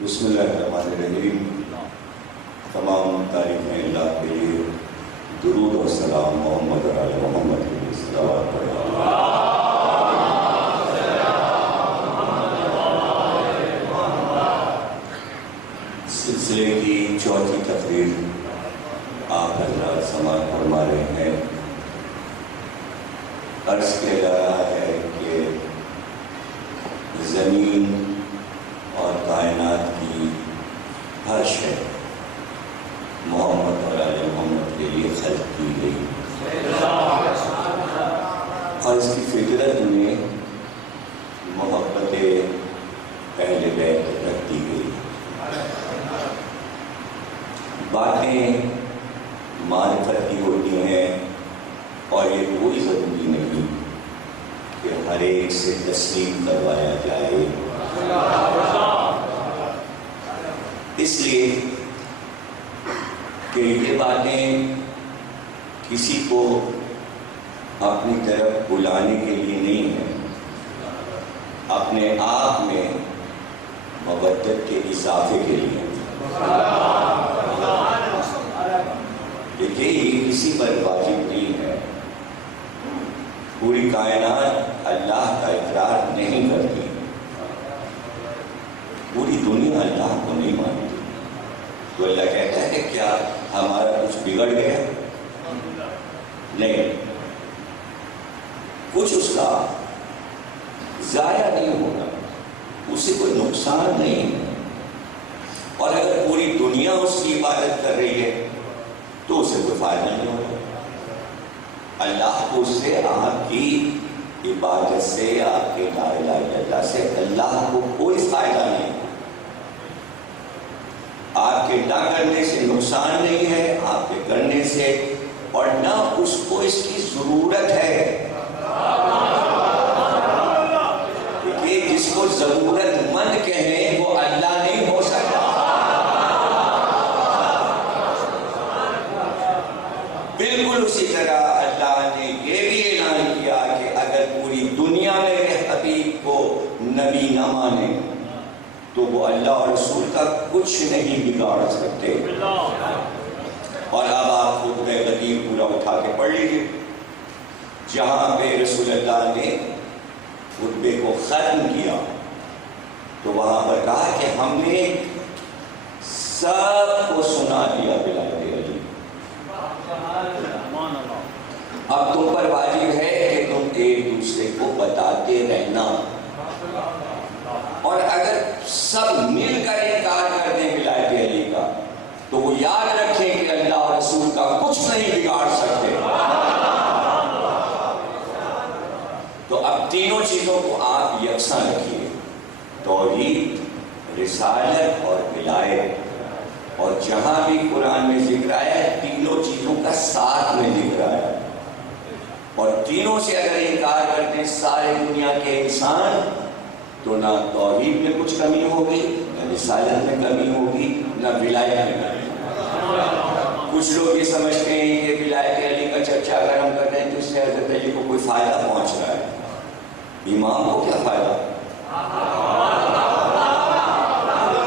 بسم اللہ الرحمن الرحیم۔ تمام تعریفیں اللہ کے لیے، درود و سلام محمد و آل محمد کے صلوات سلسلے کی چوتھی تقریر آپ حضرات سماعت فرما رہے ہیں۔ عرض کیا جا رہا ہے کہ زمین اور کائنات کی ہر شے محمد اور آل محمد کے لیے خلق کی گئی، اور اس کی فطرت میں محبت اہل بیت رکھ دی گئی۔ باتیں معرفت کی ہوتی ہیں، اور یہ کوئی ضروری نہیں کہ ہر ایک سے تسلیم کروایا جائے۔ اس لیے کہ یہ باتیں کسی کو اپنی طرف بلانے کے لیے نہیں ہیں، اپنے آپ میں مودت کے اضافے کے لیے۔ دیکھیے، یہ کسی پر واجب نہیں ہے۔ پوری کائنات اللہ کا اقرار نہیں کرتی، پوری دنیا اللہ کو نہیں مانتی، تو اللہ کہتا ہے کہ کیا ہمارا کچھ بگڑ گیا؟ نہیں، کچھ اس کا ضائع نہیں ہوگا، اسے کوئی نقصان نہیں ہے۔ اور اگر پوری دنیا اس کی عبادت کر رہی ہے تو اسے کوئی فائدہ نہیں ہوگا۔ اللہ کو اس سے، آپ کی عبادت سے، آپ کے لا الہ الا اللہ سے اللہ کو کوئی فائدہ نہیں۔ آپ کے نہ کرنے سے نقصان نہیں ہے، آپ کے کرنے سے، اور نہ اس کو اس کی ضرورت ہے۔ کہ جس کو ضرورت مند کہیں وہ اللہ نہیں ہو سکتا۔ بالکل اسی طرح اللہ نے یہ بھی اعلان کیا کہ اگر پوری دنیا میں حبیب کو نبی نہ مانے تو وہ اللہ اور رسول کا کچھ نہیں بگاڑ سکتے۔ اور اب آپ خطبہ غدیر پورا اٹھا کے پڑھ لیجیے، جہاں پہ رسول اللہ نے خطبے کو ختم کیا تو وہاں پر کہا کہ ہم نے سب کو سنا دیا بلال علی، اب تم پر واجب ہے کہ تم ایک دوسرے کو بتاتے رہنا، اور اگر سب مل کر انکار کر دیں ولایت علی کا تو وہ یاد رکھیں کہ اللہ اور رسول کا کچھ نہیں بگاڑ سکتے۔ تو اب تینوں چیزوں کو آپ یکساں رکھیے، توحید، رسالت اور ولایت، اور جہاں بھی قرآن میں ذکر آیا ہے تینوں چیزوں کا ساتھ میں ذکر آیا ہے، اور تینوں سے اگر انکار کرتے ہیں سارے دنیا کے انسان تو نہ توحید میں کچھ کمی ہوگی، نہ رسالت میں کمی ہوگی، نہ ولایت میں کمی ہوگی۔ کچھ لوگ یہ سمجھتے ہیں کہ ولایت علی کا چرچا اگر ہم کر رہے ہیں تو اس سے حضرت علی کو کوئی فائدہ پہنچ رہا ہے۔ امام کو کیا فائدہ؟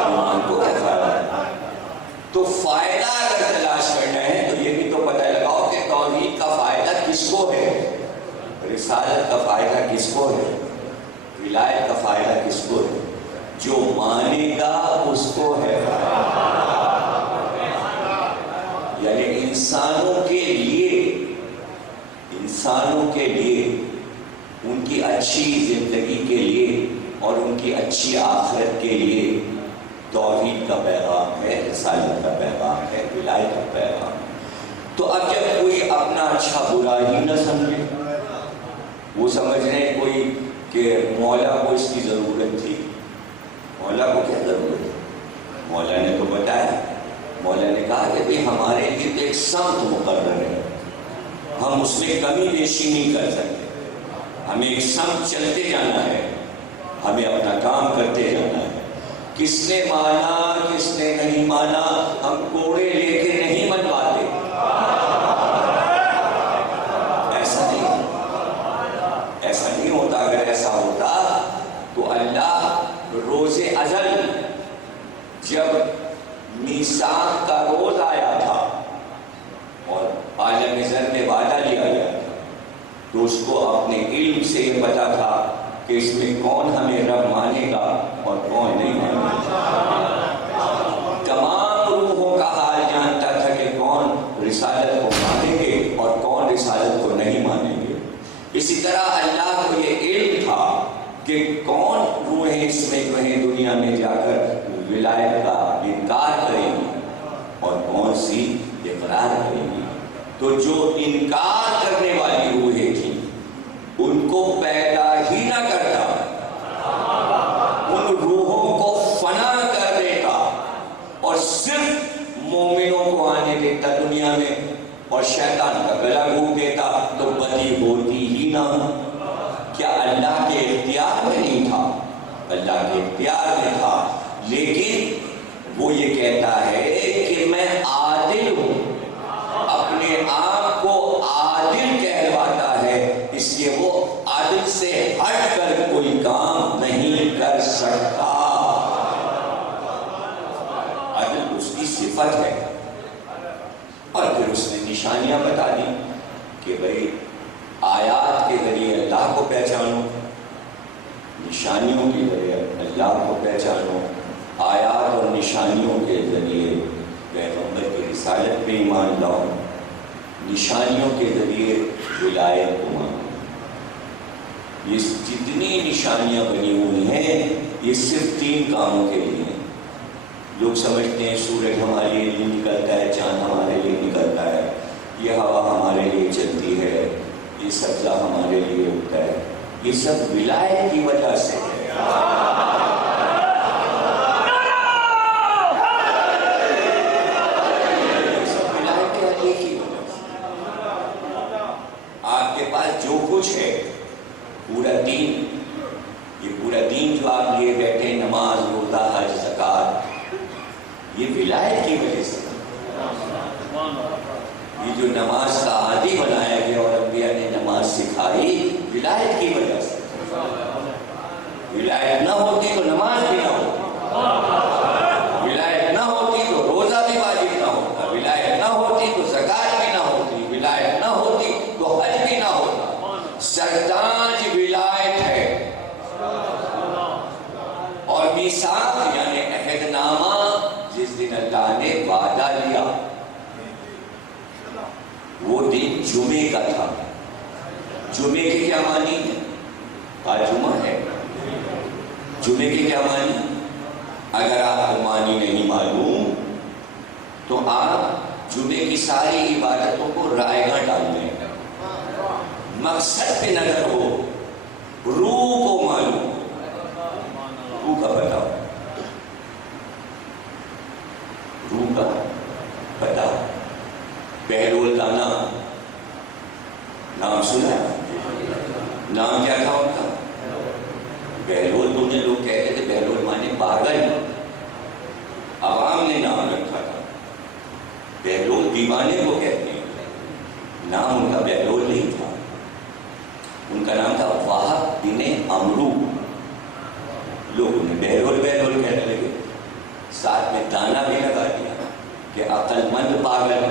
امام کو کیا فائدہ؟ تو فائدہ اگر تلاش کرنا ہے تو یہ بھی تو پتہ لگاؤ کہ توحید کا فائدہ کس کو ہے، رسالت کا فائدہ کس کو ہے، ولایت کا فائدہ کس کو ہے؟ جو مانے گا اس کو ہے۔ یعنی انسانوں کے لیے ان کی اچھی زندگی کے لیے اور ان کی اچھی آخرت کے لیے توحید کا پیغام ہے، رسالت کا پیغام ہے، ولایت کا پیغام ہے۔ تو اب جب کوئی اپنا اچھا برا ہی نہ سمجھے، وہ سمجھ رہے ہیں کوئی کہ مولا کو اس کی ضرورت تھی، مولا کو کیا ضرورت ہے؟ مولا نے تو بتایا، مولا نے کہا کہ بھئی ہمارے لیے تو ایک سمت مقرر ہے، ہم اس میں کمی بیشی نہیں کر سکتے، ہمیں ایک سمت چلتے جانا ہے، ہمیں اپنا کام کرتے جانا ہے۔ کس نے مانا کس نے نہیں مانا، ہم کوڑے لے کے نہیں منواتے، ایسا نہیں ہوتا۔ اگر ایسا ہوتا تو اللہ روز ازل جب میثاق کا روز آیا تھا اور عالم زر میں وعدہ لیا گیا تھا تو اس کو اپنے علم سے یہ پتا تھا کہ اس میں کون ہمیں رب مانے گا اور کون نہیں مانے گا۔ تمام روحوں کا حال جانتا تھا کہ کون رسالت کو مانیں گے اور کون رسالت کو نہیں مانیں گے۔ اسی طرح اللہ کو یہ علم تھا کہ کون روحیں اس میں جو ہیں دنیا میں جا کر ولایت کا انکار کریں گی اور کون سی اقرار کریں گی۔ تو جو انکار کرنے والی روحیں تھیں ان کو پیدا ہی نہ کرتا، ان روحوں کو فنا کر دیتا اور صرف مومنوں کو آنے دیتا دنیا میں، اور شیطان کا گلا گھونٹ دیتا تو بدی ہوتی ہی نہ۔ کیا اللہ کے اختیار میں نہیں تھا؟ اللہ کے اختیار میں تھا، لیکن وہ یہ کہتا ہے کہ میں عادل ہوں، اپنے آپ کو عادل کہلواتا ہے، اس لیے وہ عادل سے ہٹ کر کوئی کام نہیں کر سکتا۔ عادل اس کی صفت ہے۔ اور پھر اس نے نشانیاں بتا دی کہ بھئی آیات کے ذریعے اللہ کو پہچانو، نشانیوں کے ذریعے اللہ کو پہچانو، آیات اور نشانیوں کے ذریعے پیغمبر کی رسالت پہ ایمان لاؤ، نشانیوں کے ذریعے ولایت کو مانو۔ یہ جتنی نشانیاں بنی ہوئی ہیں یہ صرف 3 کاموں کے لیے ہیں۔ لوگ سمجھتے ہیں سورج ہمارے لیے نکلتا ہے، چاند ہمارے لیے نکلتا ہے، یہ ہوا ہمارے لیے چلتی ہے، یہ سبزہ ہمارے لیے اگتا ہے، یہ سب ولایت کی وجہ سے ہے۔ یہ سب ولایت علی کی وجہ سے۔ آپ کے پاس جو کچھ ہے، پورا دین، یہ پورا دین جو آپ لیے بیٹھے، نماز، روزہ، حج، زکوٰۃ، یہ ولایت کی وجہ سے۔ یہ جو نماز کا عادی بنایا گیا اور انبیاء نے نماز سکھائی، ولایت کی وجہ سے۔ ولایت نہ ہوتی تو نماز بھی نہ ہوتی، ولایت نہ ہوتی تو روزہ بھی واجب نہ ہوتا، ولایت نہ ہوتی تو زکوٰۃ بھی نہ ہوتی، ولایت نہ ہوتی تو حج بھی نہ ہوتا۔ سرتاج ولایت ہے۔ اور میثاق یعنی عہد نامہ جس دن اللہ نے وعدہ لیا، وہ دن جمعے کا تھا۔ جمعے کے کیا معنی ہے؟ آج جمعہ ہے، جمعے کے کیا معنی؟ اگر آپ کو معنی نہیں معلوم تو آپ جمعے کی ساری عبادتوں کو رائے گاں ڈال دیں، مقصد پہ نظر ہو، روح کو معلوم، روح کا پتہ، روح کا پتہ۔ بہلول کا نام سنا ہے؟ نام کیا تھا ان کا؟ بہلول۔ تم نے لوگ کہتے تھے بہلول مانے پاگل، عوام نے نام رکھا تھا۔ بہلول دیوانے کو کہتے ہیں، نام ان کا بہلول نہیں تھا، ان کا نام تھا وہب بن عمرو۔ لوگ انہیں بہلول بہلول کہنے لگے، ساتھ میں دانا بھی لگا دیا کہ عقل مند پاگل۔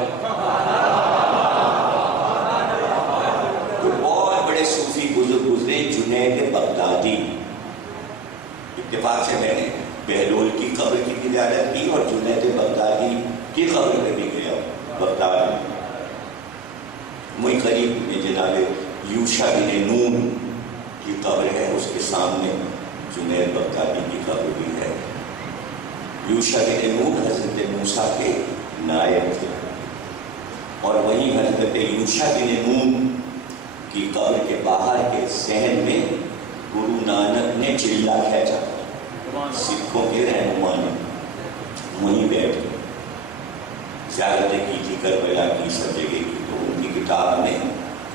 تو بہت بڑے صوفی بزرگ گزرے، جنید بغدادی، اتفاق سے میں نے بہلول کی قبر کی بھی زیارت کی اور جنید بغدادی کی قبر پہ بھی گیا بغداد میں۔ مجھ قریب میں جناب یوشا بن نون کی قبر ہے، اس کے سامنے جنید بغدادی کی قبر بھی ہے۔ یوشا بن نون حضرت موسیٰ کے نائب تھے، اور وہیں حضرت یوشا بن نون کی قبر کے باہر کے صحن میں گرو نانک نے چلا کھینچا، سکھوں کے رہنما نے وہیں بیٹھ کے زیارتیں کی تھی کربلا کی، سب جگہ کی۔ تو ان کی کتاب میں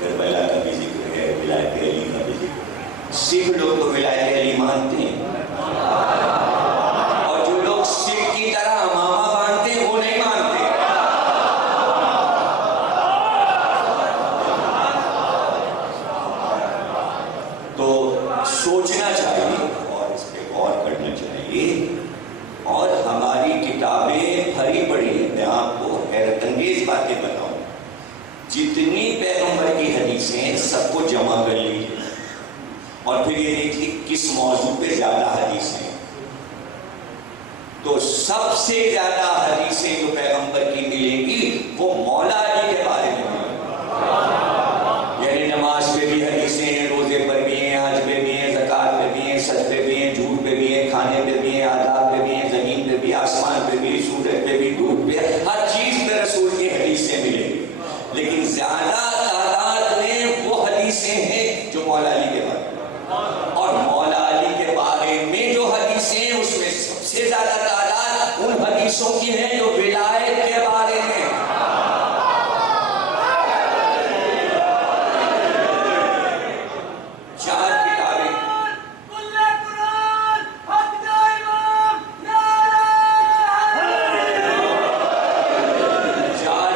کربلا کا بھی ذکر ہے، ولایت علی کا بھی ذکر ہے۔ سکھ لوگ تو ولایت علی مانتے ہیں، اور جو لوگ سکھ کی طرح امامہ مانتے ہیں وہ نہیں مانتے۔ تو سوچنا چاہیے اور اس پہ غور کرنا چاہیے، اور ہماری حدیثیں سب کو جمع کر لیجیے اور پھر یہ دیکھیے کس موضوع پہ زیادہ حدیثیں. تو سب سے زیادہ حدیثیں جو پیغمبر کی ملیں گی وہ مولا علی کے بارے میں ملیں گی. یعنی نماز پہ بھی حدیثیں ہیں، روزے پر بھی ہیں، حج پہ بھی ہیں، زکوٰۃ پہ بھی ہیں، سچ پہ بھی ہیں، جھوٹ پہ بھی ہیں، کھانے پہ بھی ہیں، آداب پہ بھی ہیں، زمین پہ بھی، آسمان پہ بھی، سورج پہ بھی، دودھ پہ، ہر چیز پہ رسول کی حدیثیں ملیں گی. لیکن زیادہ تعداد میں وہ حدیثیں ہیں جو مولا علی کے بارے میں، اور مولا علی کے بارے میں جو حدیثیں ہیں اس میں سب سے زیادہ تعداد ان حدیثوں کی ہیں جو ولایت کے بارے میں. چار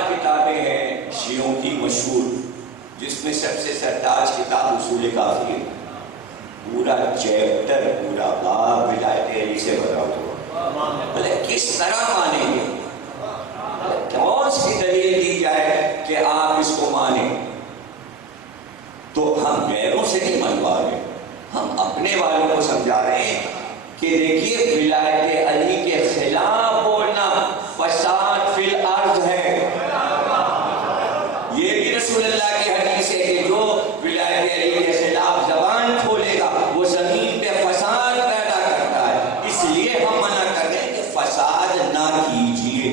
کتابیں ہیں شیعوں کی مشہور، جس میں سب سے سرتاج کتاب اصول کافی ہے. پورا چیپٹر، پورا باب ولایت علی سے بھرا ہوا. بھلے کس طرح مانیں گے، کون سی دلیل دی جائے کہ آپ اس کو مانیں؟ تو ہم غیروں سے نہیں منوا رہے، ہم اپنے والوں کو سمجھا رہے ہیں کہ دیکھیے ولایت علی کے خلاف بولنا فساد فی الارض ہے. یہ بھی رسول اللہ کی حدیث ہے کہ جو ولایت علی کے خلاف زبان کھولے گا وہ زمین پہ فساد پیدا کرتا ہے. اس لیے ہم منع کر رہے ہیں کہ فساد نہ کیجیے،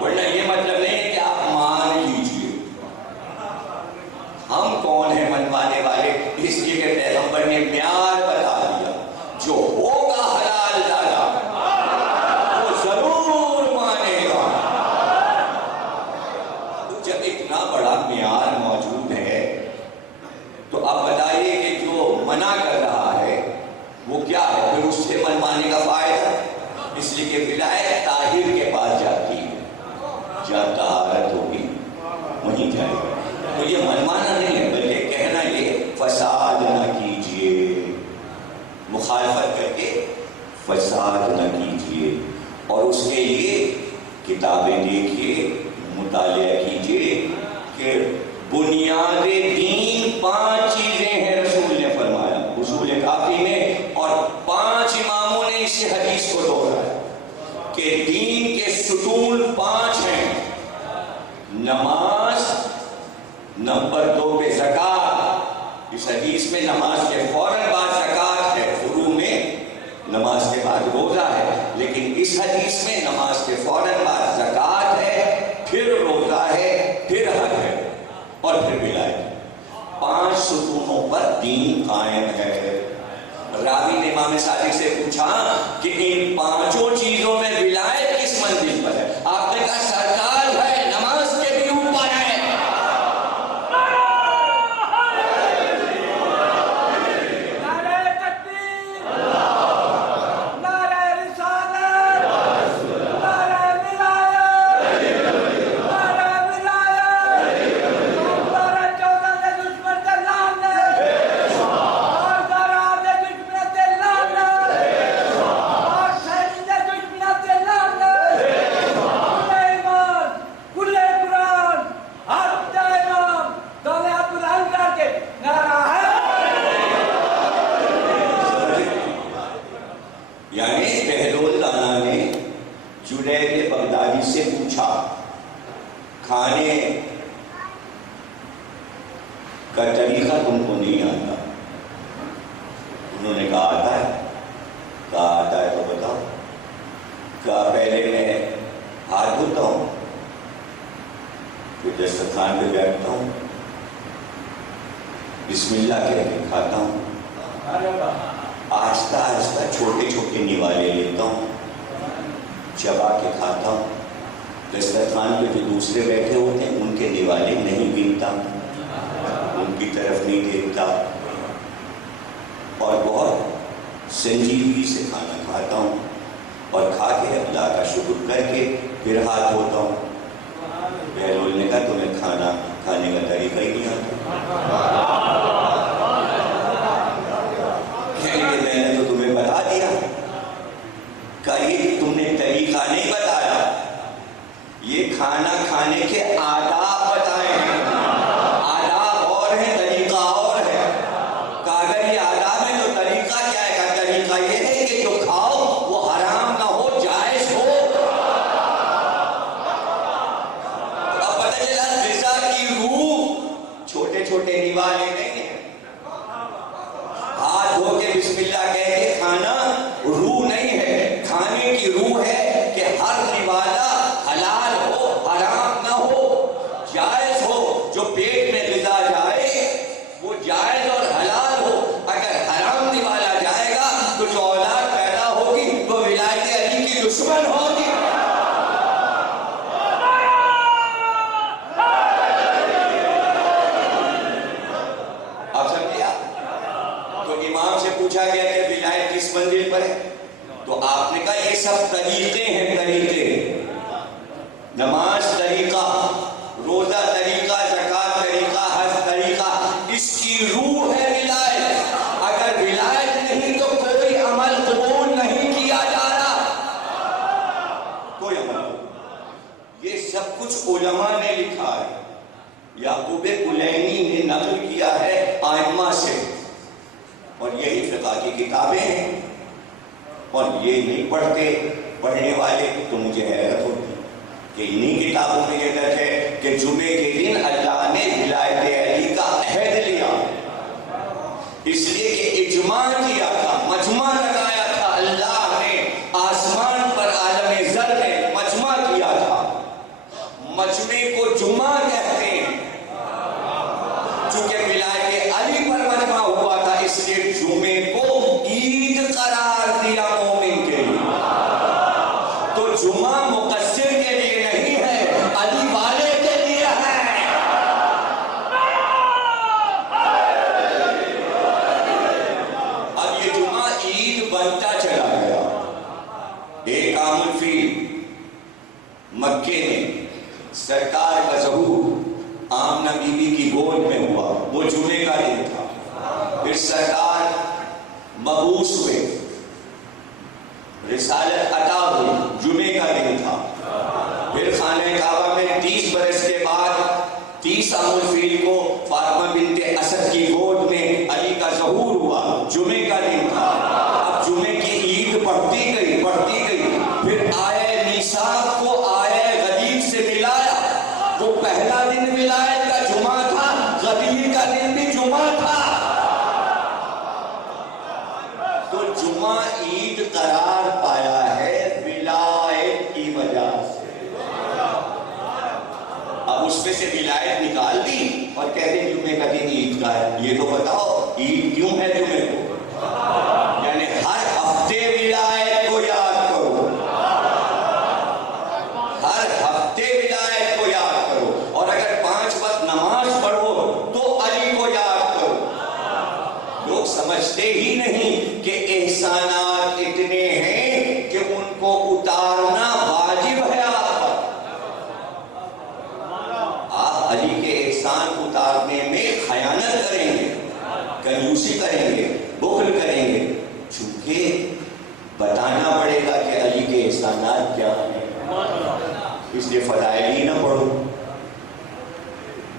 ورنہ یہ مطلب نہیں ہے کہ آپ مان لیجیے. ہم کون ہیں منوانے والے؟ اس لیے کہ پیغمبر نے معیار بتا دیا، جو ہوگا حلال زیادہ وہ ضرور مانے گا. جب اتنا بڑا معیار موجود ہے تو آپ بتائیے کہ جو منع کر رہا ہے وہ کیا ہے؟ پھر اس سے منوانے کا فائدہ. اس لیے کہ ولایت طاہر کے پاس جاتی ہے، جہاں طہارت ہوگی وہیں جائے گا. تو یہ منوانا نہیں ہے بلکہ کہنا یہ فساد نہ کیجیے، مخالفت کر کے فساد نہ کیجیے. اور اس کے لیے کتابیں دیکھیے، مطالعہ کیجیے کہ بنیاد دین 5 چیزیں ہیں رسول نے فرمایا اصول کافی میں، اور 5 اماموں نے اس حدیث کو دوہرایا کہ دین کے ستون 5 ہیں. نماز، نمبر 2 پہ زکوٰۃ. اس حدیث میں نماز کے فوراً بعد زکوٰۃ ہے، شروع میں نماز کے بعد روزہ ہے، لیکن اس حدیث میں نماز کے فوراً بعد زکوٰۃ ہے، پھر روزہ ہے، پھر حج ہے، اور پھر ولایت. 5 ستونوں پر دین قائم ہے. راوی نے امام صادق سے پوچھا کہ ان 5 چیزوں میں ولایت کس منزل پر ہے؟ آپ نے کہا سرکار ہے، نماز کے بھی اوپر ہے. سے پوچھا کھانے کا طریقہ تم کو نہیں آتا؟ انہوں نے کہا آتا ہے. کہا آتا ہے تو بتاؤ. کہا پہلے میں ہاتھ دھوتا ہوں، پھر دسترخوان پہ بیٹھتا ہوں، بسم اللہ کہہ کے کھاتا ہوں، آہستہ آہستہ چھوٹے چھوٹے نوالے لیتا ہوں، چبا کے کھاتا ہوں. دسترخوان پہ جو دوسرے بیٹھے ہوتے ہیں ان کے نوالے نہیں گنتا، ان کی طرف نہیں دیکھتا، اور بہت سنجیدگی سے کھانا کھاتا ہوں، اور کھا کے اللہ کا شکر کر کے پھر ہاتھ دھوتا ہوں. بہلول نے کہا تمہیں کھانا کھانے کا طریقہ ہی نہیں آتا. میں نے تو تمہیں بتا دیا. کہا یہ تم نے طریقہ نہیں بتایا، یہ کھانا کھانے کے آداب بتائے ہیں. منزل پر ہے. تو آپ نے کہا یہ سب طریقے ہیں, طریقے. نماز طریقہ, روزہ طریقہ, زکات طریقہ, حج طریقہ. اس کی روح ہے ولایت. اگر ولایت نہیں تو کوئی عمل قبول نہیں کیا جا رہا, کوئی عمل. یہ سب کچھ علماء نے لکھا ہے, یعقوب کلینی نے نقل کیا ہے ائمہ سے, اور یہی فقہ کی کتابیں ہیں. اور یہ نہیں پڑھتے پڑھنے والے تو مجھے حیرت ہوتی کہ انہی کتابوں میں یہ درج ہے کہ جمعے کے دن اللہ نے ولایت علی کا عہد لیا, اس لیے کہ اجماع کیا تھا, مجمع لگایا تھا. اللہ نے آسمان پر عالم زر میں مجمع کیا تھا. مجمع کو جمعہ کہتے ہیں, چونکہ ولایت علی پر مجمع ہوا تھا اس لیے جمعے کو عید قرار دیا مومن کے لیے. تو جمعہ مقصر کے لیے نہیں ہے, علی والے کے لیے ہے. اب یہ جمعہ عید بنتا چلا گیا. ایک عام الفیل مکے میں سرکار کا ظہور آمنہ بی بی کی گود میں ہوا, وہ جمعے کا دن تھا. پھر سرکار مبعوث ہوئے, رسالت عطا ہوئی, جمعے کا دن تھا. پھر خانہ کعبہ میں 30 برس کے بعد 30 عام الفیل کو فاطمہ بنت اسد کی گود میں علی کا ظہور ہوا, جمعے کا دن تھا. اب جمعے کی عید بڑھتی گئی, بڑھتی گئی. پھر آئے میثاق کو آئے غدیر سے ملایا. وہ پہلا دن ولایت کا جمعہ تھا, غدیر کا دن بھی جمعہ تھا. تو جمعہ عید قرار پایا ہے ولایت کی وجہ سے. اب اس میں سے ولایت نکال دی اور کہتے ہیں جمعے کا دن عید کا ہے. یہ تو بتاؤ عید کیوں ہے جمعے کو؟ یعنی ہر ہفتے ولایت کو یاد کرو, ہر ہفتے ولایت کو یاد کرو. اور اگر 5 وقت نماز پڑھو تو علی کو یاد کرو. لوگ سمجھتے ہی نہیں کہ احسانات اتنے ہیں کہ ان کو اتارنا واجب ہے آپ پر. آپ علی کے احسان اتارنے میں خیانت کریں گے, کنجوسی کریں گے, بخل کریں گے, چونکہ بتانا پڑے گا کہ علی کے احسانات کیا ہیں. اس لیے فضائل ہی نہ پڑھو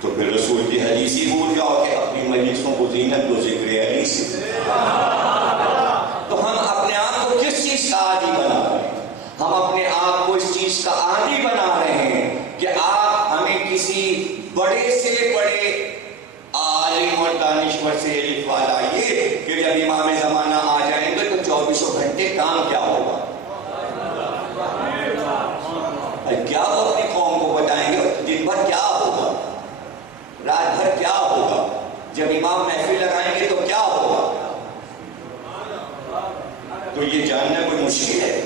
تو پھر رسول کی حدیث ہی بھول جاؤ کہ اپنی مجلسوں کو زینت و ذکر علی سے. تو ہم اپنے آپ کو کس چیز کا عادی بنا رہے ہیں؟ ہم اپنے آپ کو اس چیز کا عادی بنا رہے ہیں کہ آپ ہمیں کسی بڑے سے بڑے عالم اور دانشور سے لکھوا لائیے کہ جب امام زمانہ آ جائیں گے تو 24 گھنٹے کام کیا ہوگا, کیا وہ اپنی قوم کو بتائیں گے, دن بھر کیا ہوگا, رات بھر کیا ہوگا, جب امام محفل لگائیں گے تو کیا ہوگا. تو یہ جاننا کوئی مشکل ہے.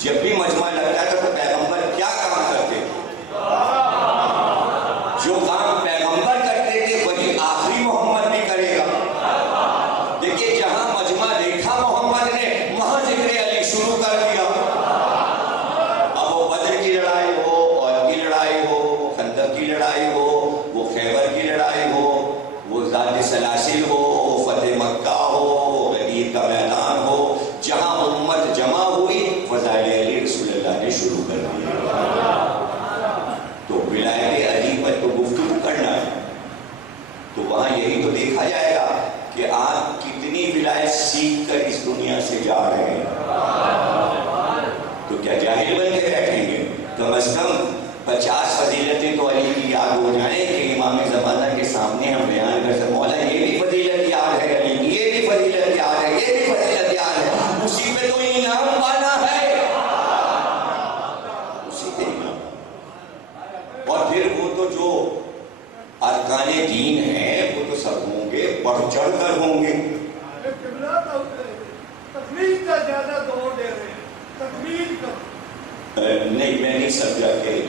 جب بھی مجمع لگتا ہے تو پیغمبر کیا کام کرتے تھے؟ جو کام پیغمبر کرتے تھے وہی آخری محمد بھی کرے گا. دیکھیے جہاں مجمع دیکھا محمد نے وہاں ذکر علی شروع کر دیا. اب وہ بدر کی لڑائی ہو, اور کی لڑائی ہو, خندق کی لڑائی ہو, وہ خیبر کی لڑائی ہو, وہ ذات سلاسل ہو, فتح مکہ ہو, غدیر کا میدان ہو, جہاں امت جمع ہوئی فضائل علی رسول اللہ نے شروع کر دیا. تو ولایت علی پر تو گفتگو کرنا ہے, تو وہاں یہی تو دیکھا جائے گا کہ آپ کتنی ولایت سیکھ کر اس دنیا سے جا رہے ہیں. تو کیا جاہل بن کے بیٹھیں گے؟ کم از کم 50 فضیلتیں تو علی کی یاد ہو جائیں کہ امام زمانہ کے سامنے ہم بیان کر سکیں, مولا یہ بھی فضیلت یاد ہے علی کی, یہ بھی فضیلت یاد ہے, یہ بھی فضیلت یاد ہے. اسی پہ تو انعام پانا ہے, اسی پہ انعام. اور پھر وہ تو جو ارکان دین ہیں وہ تو سب ہوں گے, بڑھ چڑھ کر ہوں گے. تکمیل کا زیادہ دور دے رہے ہیں, تکمیل کا نہیں, میں نہیں سمجھا کہ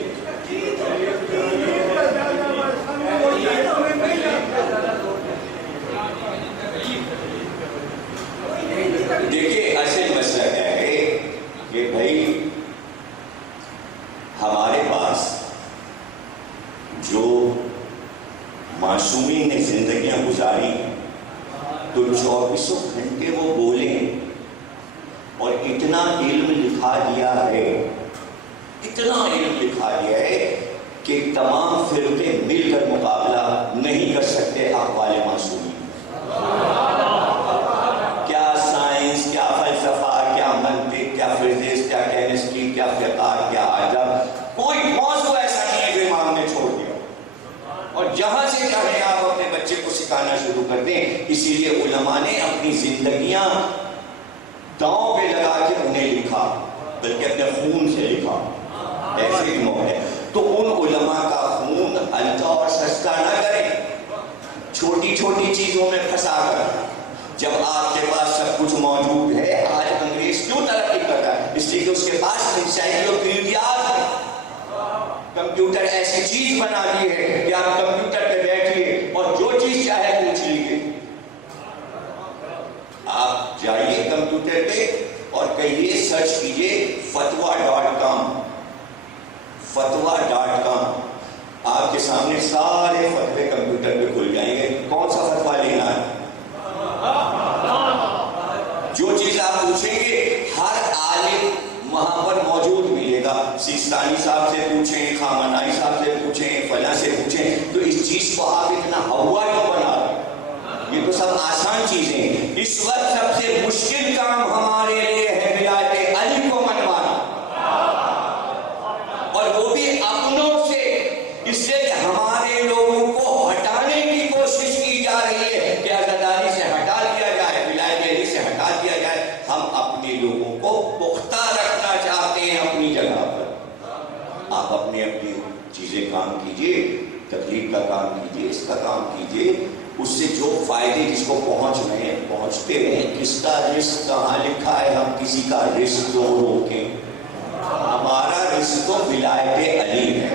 دیکھیے اسی لیے علماء نے اپنی زندگیاں داؤں پہ لگا کے انہیں لکھا، بلکہ اپنے خون سے لکھا، ایسے بھی موقع ہے۔ تو ان علماء کا خون ہلکا اور سستا نہ کریں چھوٹی چھوٹی چیزوں میں پھنسا کر۔ جب آپ کے پاس سب کچھ موجود ہے، آج انگریز کیوں ترقی کر رہا ہے؟ اس لیے کہ اس کے پاس انسائکلوپیڈیاز ہے، کمپیوٹر ایسی چیز بنا دی ہے کہ آپ کمپیوٹر پہ بیٹھیے اور جو چیز چاہے پوچھ لیجیے۔ آپ جائیے کمپیوٹر پہ اور کہیے، سرچ کیجیے فتوا.com، فتوا.com، آپ کے سامنے سارے فتوے کمپیوٹر پہ کھل جائیں گے۔ کون سا فتوا لینا ہے؟ جو چیز آپ پوچھیں گے ہر عالم وہاں پر موجود ملے گا۔ سیستانی صاحب سے پوچھیں، خامنائی صاحب سے پوچھیں، فلاں سے پوچھیں۔ تو اس چیز کو آپ اتنا ہوا کیوں بنا رہے ہیں؟ یہ تو سب آسان چیزیں ہیں۔ اس وقت سب سے مشکل کام ہمارے لیے ہے ولایت علی کو منوانا، اور وہ بھی اپنوں سے، اس سے کہ ہمارے لوگوں کو ہٹانے کی کوشش کی جا رہی ہے کہ حضرت علی سے ہٹا دیا جائے، ولایت علی سے ہٹا دیا جائے۔ ہم اپنے لوگوں کو پختہ رکھنا چاہتے ہیں اپنی جگہ پر۔ آپ اپنی چیزیں کام کیجئے، تبلیغ کا کام کیجئے، اس کا کام کیجئے، اس سے جو فائدے جس کو پہنچ رہے ہیں پہنچتے رہیں۔ کس کا رزق کہاں لکھا ہے؟ ہم کسی کا رزق کیوں روکیں؟ ہمارا رزق تو ولایت علی ہے۔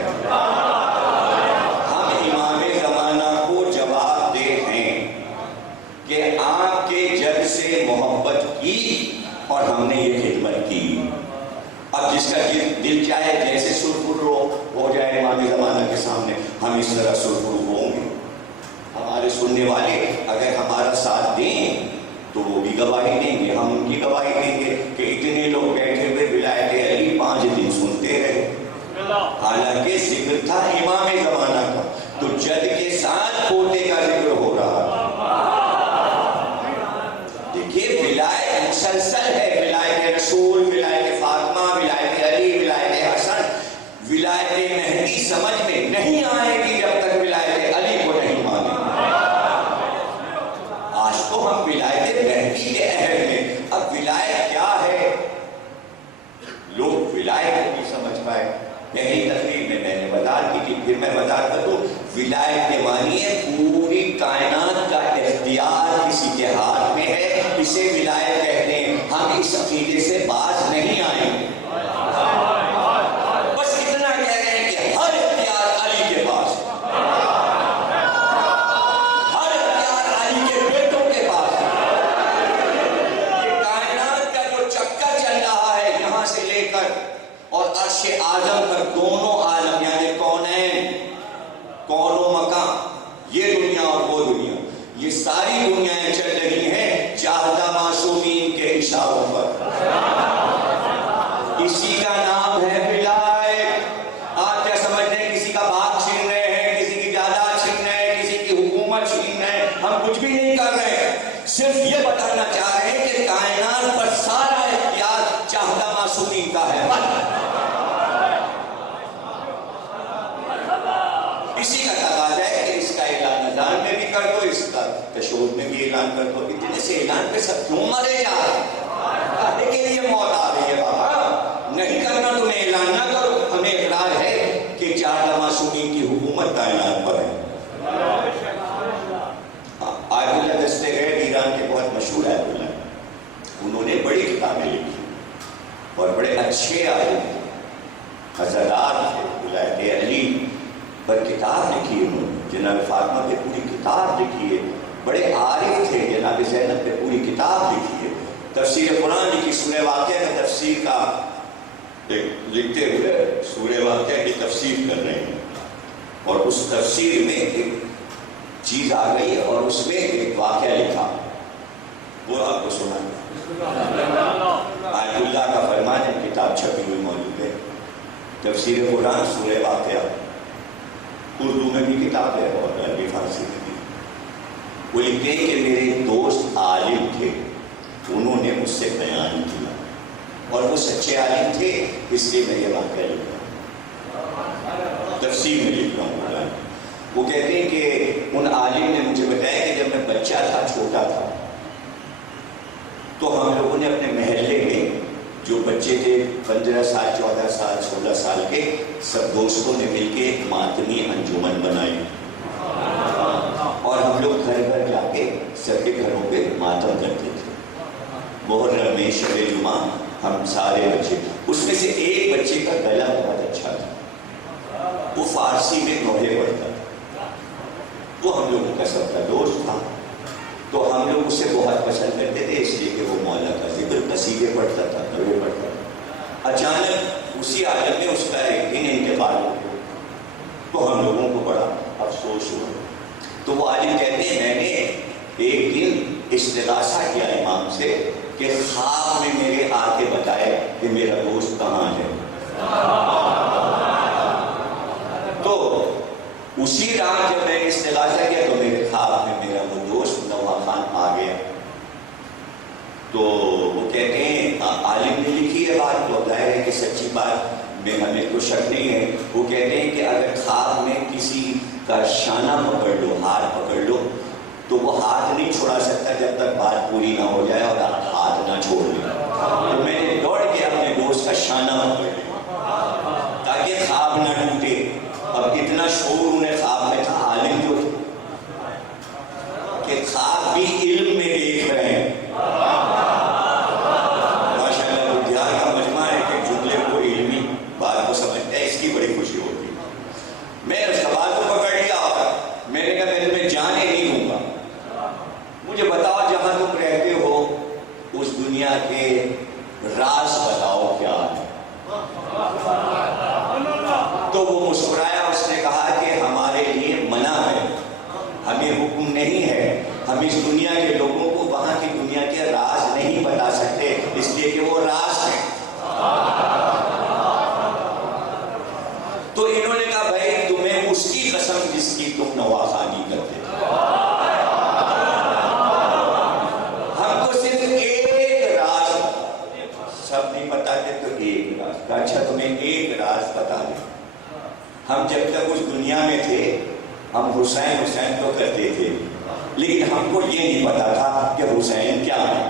ہم امام زمانہ کو جواب دے ہیں کہ آپ کے جد سے محبت کی اور ہم نے یہ خدمت کی۔ اب جس کا دل چاہے جیسے سرخرو ہو جائے امام زمانہ کے سامنے، ہم اس طرح سرخرو ہوں گے۔ ہمارے سننے والے اگر ہمارا ساتھ دیں تو وہ بھی گواہی دیں گے، ہم ان کی گواہی دیں گے کہ اتنے لوگ بیٹھے ہوئے ولایت علی 5 دن سنتے رہے، حالانکہ ذکر تھا امام زمانہ کا، تو جد کے ساتھ پوتے کا ذکر ہو رہا ہے۔ دیکھیے ولایت مسلسل ہے، ولایت رسول، ولایت فاطمہ، ولایت علی، ولایت حسن۔ ولایت مہدی سمجھ میں نہیں آئے گی جب تک ولایت علی کو نہیں مانیں۔ آج تو ہم ولایت مہدی کے عہد میں، اب ولایت کیا ہے لوگ ولایت نہیں سمجھ پائے۔ پہلی تقریر میں نے بتا دی تھی، پھر میں بتاتا ہوں، ولایت کے معنی ہے پوری کائنات کا اختیار کسی کے ہاتھ میں ہے، اسے ولایت کہتے ہیں۔ ہم اس عقیدے سے باز نہیں آئیں گے، بس اتنا کہہ رہے ہیں کہ ہر اختیار علی کے پاس ہے، ہر اختیار علی کے بیٹوں کے پاس ہے۔ یہ کائنات کا جو چکر چل رہا ہے یہاں سے لے کر اور عرش اعظم تک، دونوں عالم یعنی کونین، کون و مکان، یہ دنیا اور وہ دنیا، یہ ساری دنیایں چل رہی ہیں چاہدہ معصومین کے اشاروں پر۔ اسی کا نام ہے ولایت۔ آپ کیا سمجھ رہے ہیں کسی کا باغ چھین رہے ہیں، کسی کی جائیداد چھین رہے ہیں، کسی کی حکومت چھین رہے ہیں؟ ہم کچھ بھی نہیں کر رہے ہیں، صرف یہ بتانا چاہ رہے ہیں کہ کائنات پر سارا اختیار چاہدہ معصومین کا ہے۔ اسی کا تقاضا ہے کہ اس کا اعلان اذان میں بھی کر دو، اس کا تشہد میں بھی اعلان کر دو۔ اتنے سے اعلان پہ سب کیوں مرے جا رہے ہیں؟ کہنے کے لیے موت آ رہی ہے بابا، نہیں کرنا تمہیں اعلان نہ کرو۔ ہمیں اقرار ہے کہ چاہدہ معصومین کی حکومت کائنات پر ہے۔ آیت اللہ دستگیر ایران کے بہت مشہور آیت اللہ، انہوں نے بڑی کتابیں لکھی اور بڑے اچھے عالم تھے، حضرات تھے، ولایت علی پر کتاب لکھی انہوں نے، جناب فاطمہ پہ پوری کتاب لکھی ہے۔ بڑے عارف تھے، جناب زینب پہ پوری کتاب لکھی ہے۔ تفسیر قرآن لکھی، سورہ واقعہ کا تفسیر کا لکھتے ہوئے سورہ واقعہ کی تفسیر کر رہے ہیں، اور اس تفسیر میں ایک چیز آ گئی ہے اور اس میں ایک واقعہ لکھا، وہ آپ کو سنا۔ آیت اللہ کا فرمان ہے، کتاب چھپی ہوئی موجود ہے، تفسیر قرآن سورہ واقعہ، اردو میں بھی کتاب ہے اور عربی فارسی میں بھی۔ وہ لکھتے ہیں کہ میرے دوست عالم تھے، انہوں نے مجھ سے بیان کیا اور وہ سچے عالم تھے، اس لیے میں یہ واقعہ لکھ رہا ہوں، تفسیر میں لکھ رہا ہوں۔ وہ کہتے ہیں کہ ان عالم نے مجھے بتایا کہ جب میں بچہ تھا، چھوٹا تھا، تو ہم لوگوں نے اپنے محلے میں جو بچے تھے 15 سال 14 سال 16 سال کے، سب دوستوں نے مل کے ایک ماتمی انجمن بنائی اور ہم لوگ گھر گھر جا کے سب کے گھروں پہ ماتم کرتے تھے۔ محرم میں، شب جمعہ، ہم سارے بچے، اس میں سے ایک بچے کا گلا بہت اچھا تھا، وہ فارسی میں نوحے پڑھتا تھا، وہ ہم لوگوں کا سب کا دوست تھا، تو ہم لوگ اسے بہت پسند کرتے تھے، اس لیے کہ وہ مولا کا ذکر قصیدے پڑھتا تھا، نوحے پڑھتا تھا۔ اچانک اسی عالم میں اس کا ایک دن انتقال ہو گیا، تو ہم لوگوں کو بڑا افسوس ہوا۔ تو وہ عالم کہتے ہیں میں نے ایک دن استغاثہ کیا امام سے کہ خواب میں میرے آ کے بتائے کہ میرا دوست کہاں ہے، تو اسی رات جب میں نے استغاثہ کیا تو میرے خواب میں میرا وہ دوست نوا خان آ گیا۔ تو وہ کہتے ہیں عالم نے لکھی ہے بات، تو ظاہر ہے کہ سچی بات میں ہمیں کوئی شک نہیں ہے۔ وہ کہتے ہیں کہ اگر خواب میں کسی کا شانہ پکڑ لو، ہاتھ پکڑ لو، تو وہ ہاتھ نہیں چھوڑا سکتا جب تک بات پوری نہ ہو جائے اور آپ ہاتھ نہ چھوڑ لیں۔ تو میں نے دوڑ کے اپنے دوست کا شانہ پکڑ لیا تاکہ خواب نہ ٹوٹے۔ اب اتنا شعور انہیں خواب میں تھا، عالم جو تھے کہ خواب بھی علم میں دیکھ رہے ہیں۔ ماشاء اللہ بہار کا مجمع ہے کہ جملے کو علمی بات کو سمجھتا ہے، اس کی بڑی خوشی ہوتی ہے۔ میں اس سوال کو پکڑ لیا اور میں نے کہا میں تمہیں جانے نہیں دوں گا، مجھے بتاؤ جہاں تم رہتے ہو اس دنیا کے راز بتاؤ کیا ہے۔ تو وہ مسکرایا، اس نے کہا کہ ہمارے لیے منع ہے، ہمیں حکم نہیں ہے، ہم اس دنیا کے لوگوں کو وہاں کی دنیا کے راز نہیں بتا سکتے، اس لیے کہ وہ راز ہیں۔ تو انہوں نے کہا بھائی تمہیں اس کی قسم جس کی تم نواخوانی کرتے تھے، ہم کو صرف ایک راز، سب نہیں بتاتے تو ایک راز۔ اچھا تمہیں ایک راز بتا دیں، ہم جب تک اس دنیا میں تھے ہم حسین حسین تو کرتے تھے، لیکن ہم کو یہ نہیں پتا تھا کہ حسین کیا ہے۔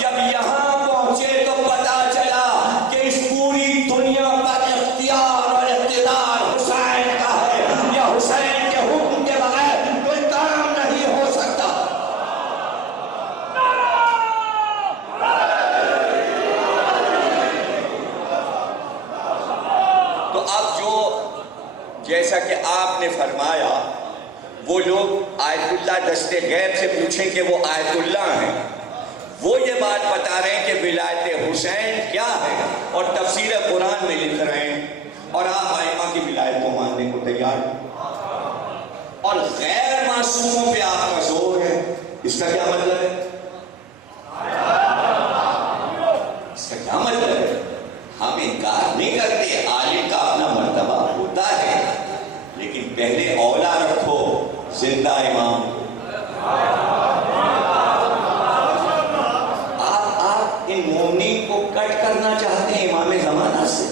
جب یہاں پہنچے تو پتا چلا کہ اس پوری دنیا کا اختیار اور اقتدار حسین کا ہے، یا حسین کے حکم کے بغیر کوئی کام نہیں ہو سکتا۔ تو اب جو جیسا کہ آپ نے فرمایا، وہ لوگ آیت اللہ دست غیب سے پوچھیں کہ وہ آیت اللہ ہیں، وہ یہ بات بتا رہے ہیں کہ ولایت حسین کیا ہے، اور تفسیر قرآن میں لکھ رہے ہیں، اور آپ ائمہ کی ولایت کو ماننے کو تیار ہیں، اور غیر معصوموں پہ آپ کا زور ہے۔ اس کا کیا مطلب ہے؟ اس کا کیا مطلب ہے؟ ہم انکار نہیں کرتے، عالم کا اپنا مرتبہ ہوتا ہے، لیکن پہلے اولا رکھو زندہ امام کو۔ آپ ان مومنین کو کٹ کرنا چاہتے ہیں امام زمانہ سے،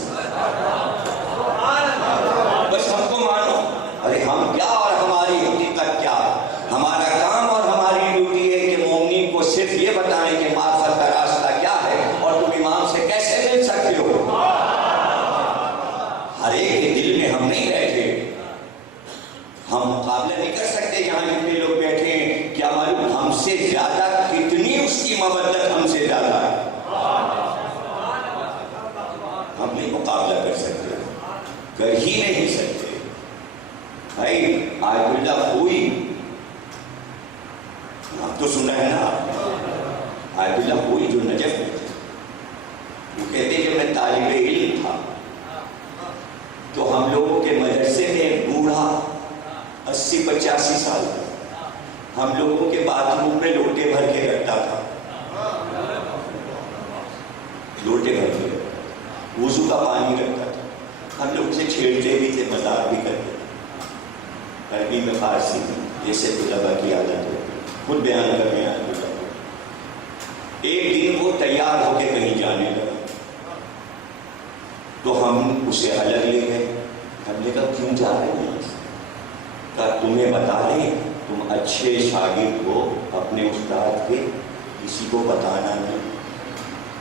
بس ہم کو مانو، ارے ہم کیا اور ہماری حقیقت کیا؟ ہمارا کام اور ہماری ڈیوٹی ہے کہ مومنین کو صرف یہ بتائیں کہ معرفت کا راستہ کیا ہے اور تم امام سے کیسے مل سکتے ہو۔ ہر ایک کے دل میں ہم نہیں رہتے، ہم مقابلہ نہیں کر سکتے یہاں جتنے لوگ بیٹھے ہیں، کیا معلوم ہم سے زیادہ کتنی اس کی مودت ہم سے زیادہ ہے، ہم نہیں مقابلہ کر سکتے، کر ہی نہیں سکتے۔ بھائی آیت اللہ ہوئی، آپ تو سنا ہے نا، آیت اللہ ہوئی جو نجف میں تھے، وہ کہتے ہیں کہ میں طالب علم تھا تو ہم لوگوں کے مدرسے میں ایک بوڑھا 80-85 سال کا ہم لوگوں کے باتھ روم میں لوٹے بھر کے رکھتا تھا، لوٹے بھر کے وضو کا پانی رکھتا تھا، ہم لوگ اسے چھیڑتے بھی تھے، مذاق بھی کرتے تھے، عربی میں فارسی میں، جیسے طلبا کی عادت ہے، خود بیان کر رہے ہیں۔ ایک دن وہ تیار ہو کے کہیں جانے لگا تو ہم اسے الگ لے گئے، ہم نے کہا کیوں جا رہے ہیں؟ کہا تمہیں بتا دیں تم اچھے شاگرد ہو اپنے استاد کے، کسی کو بتانا نہیں،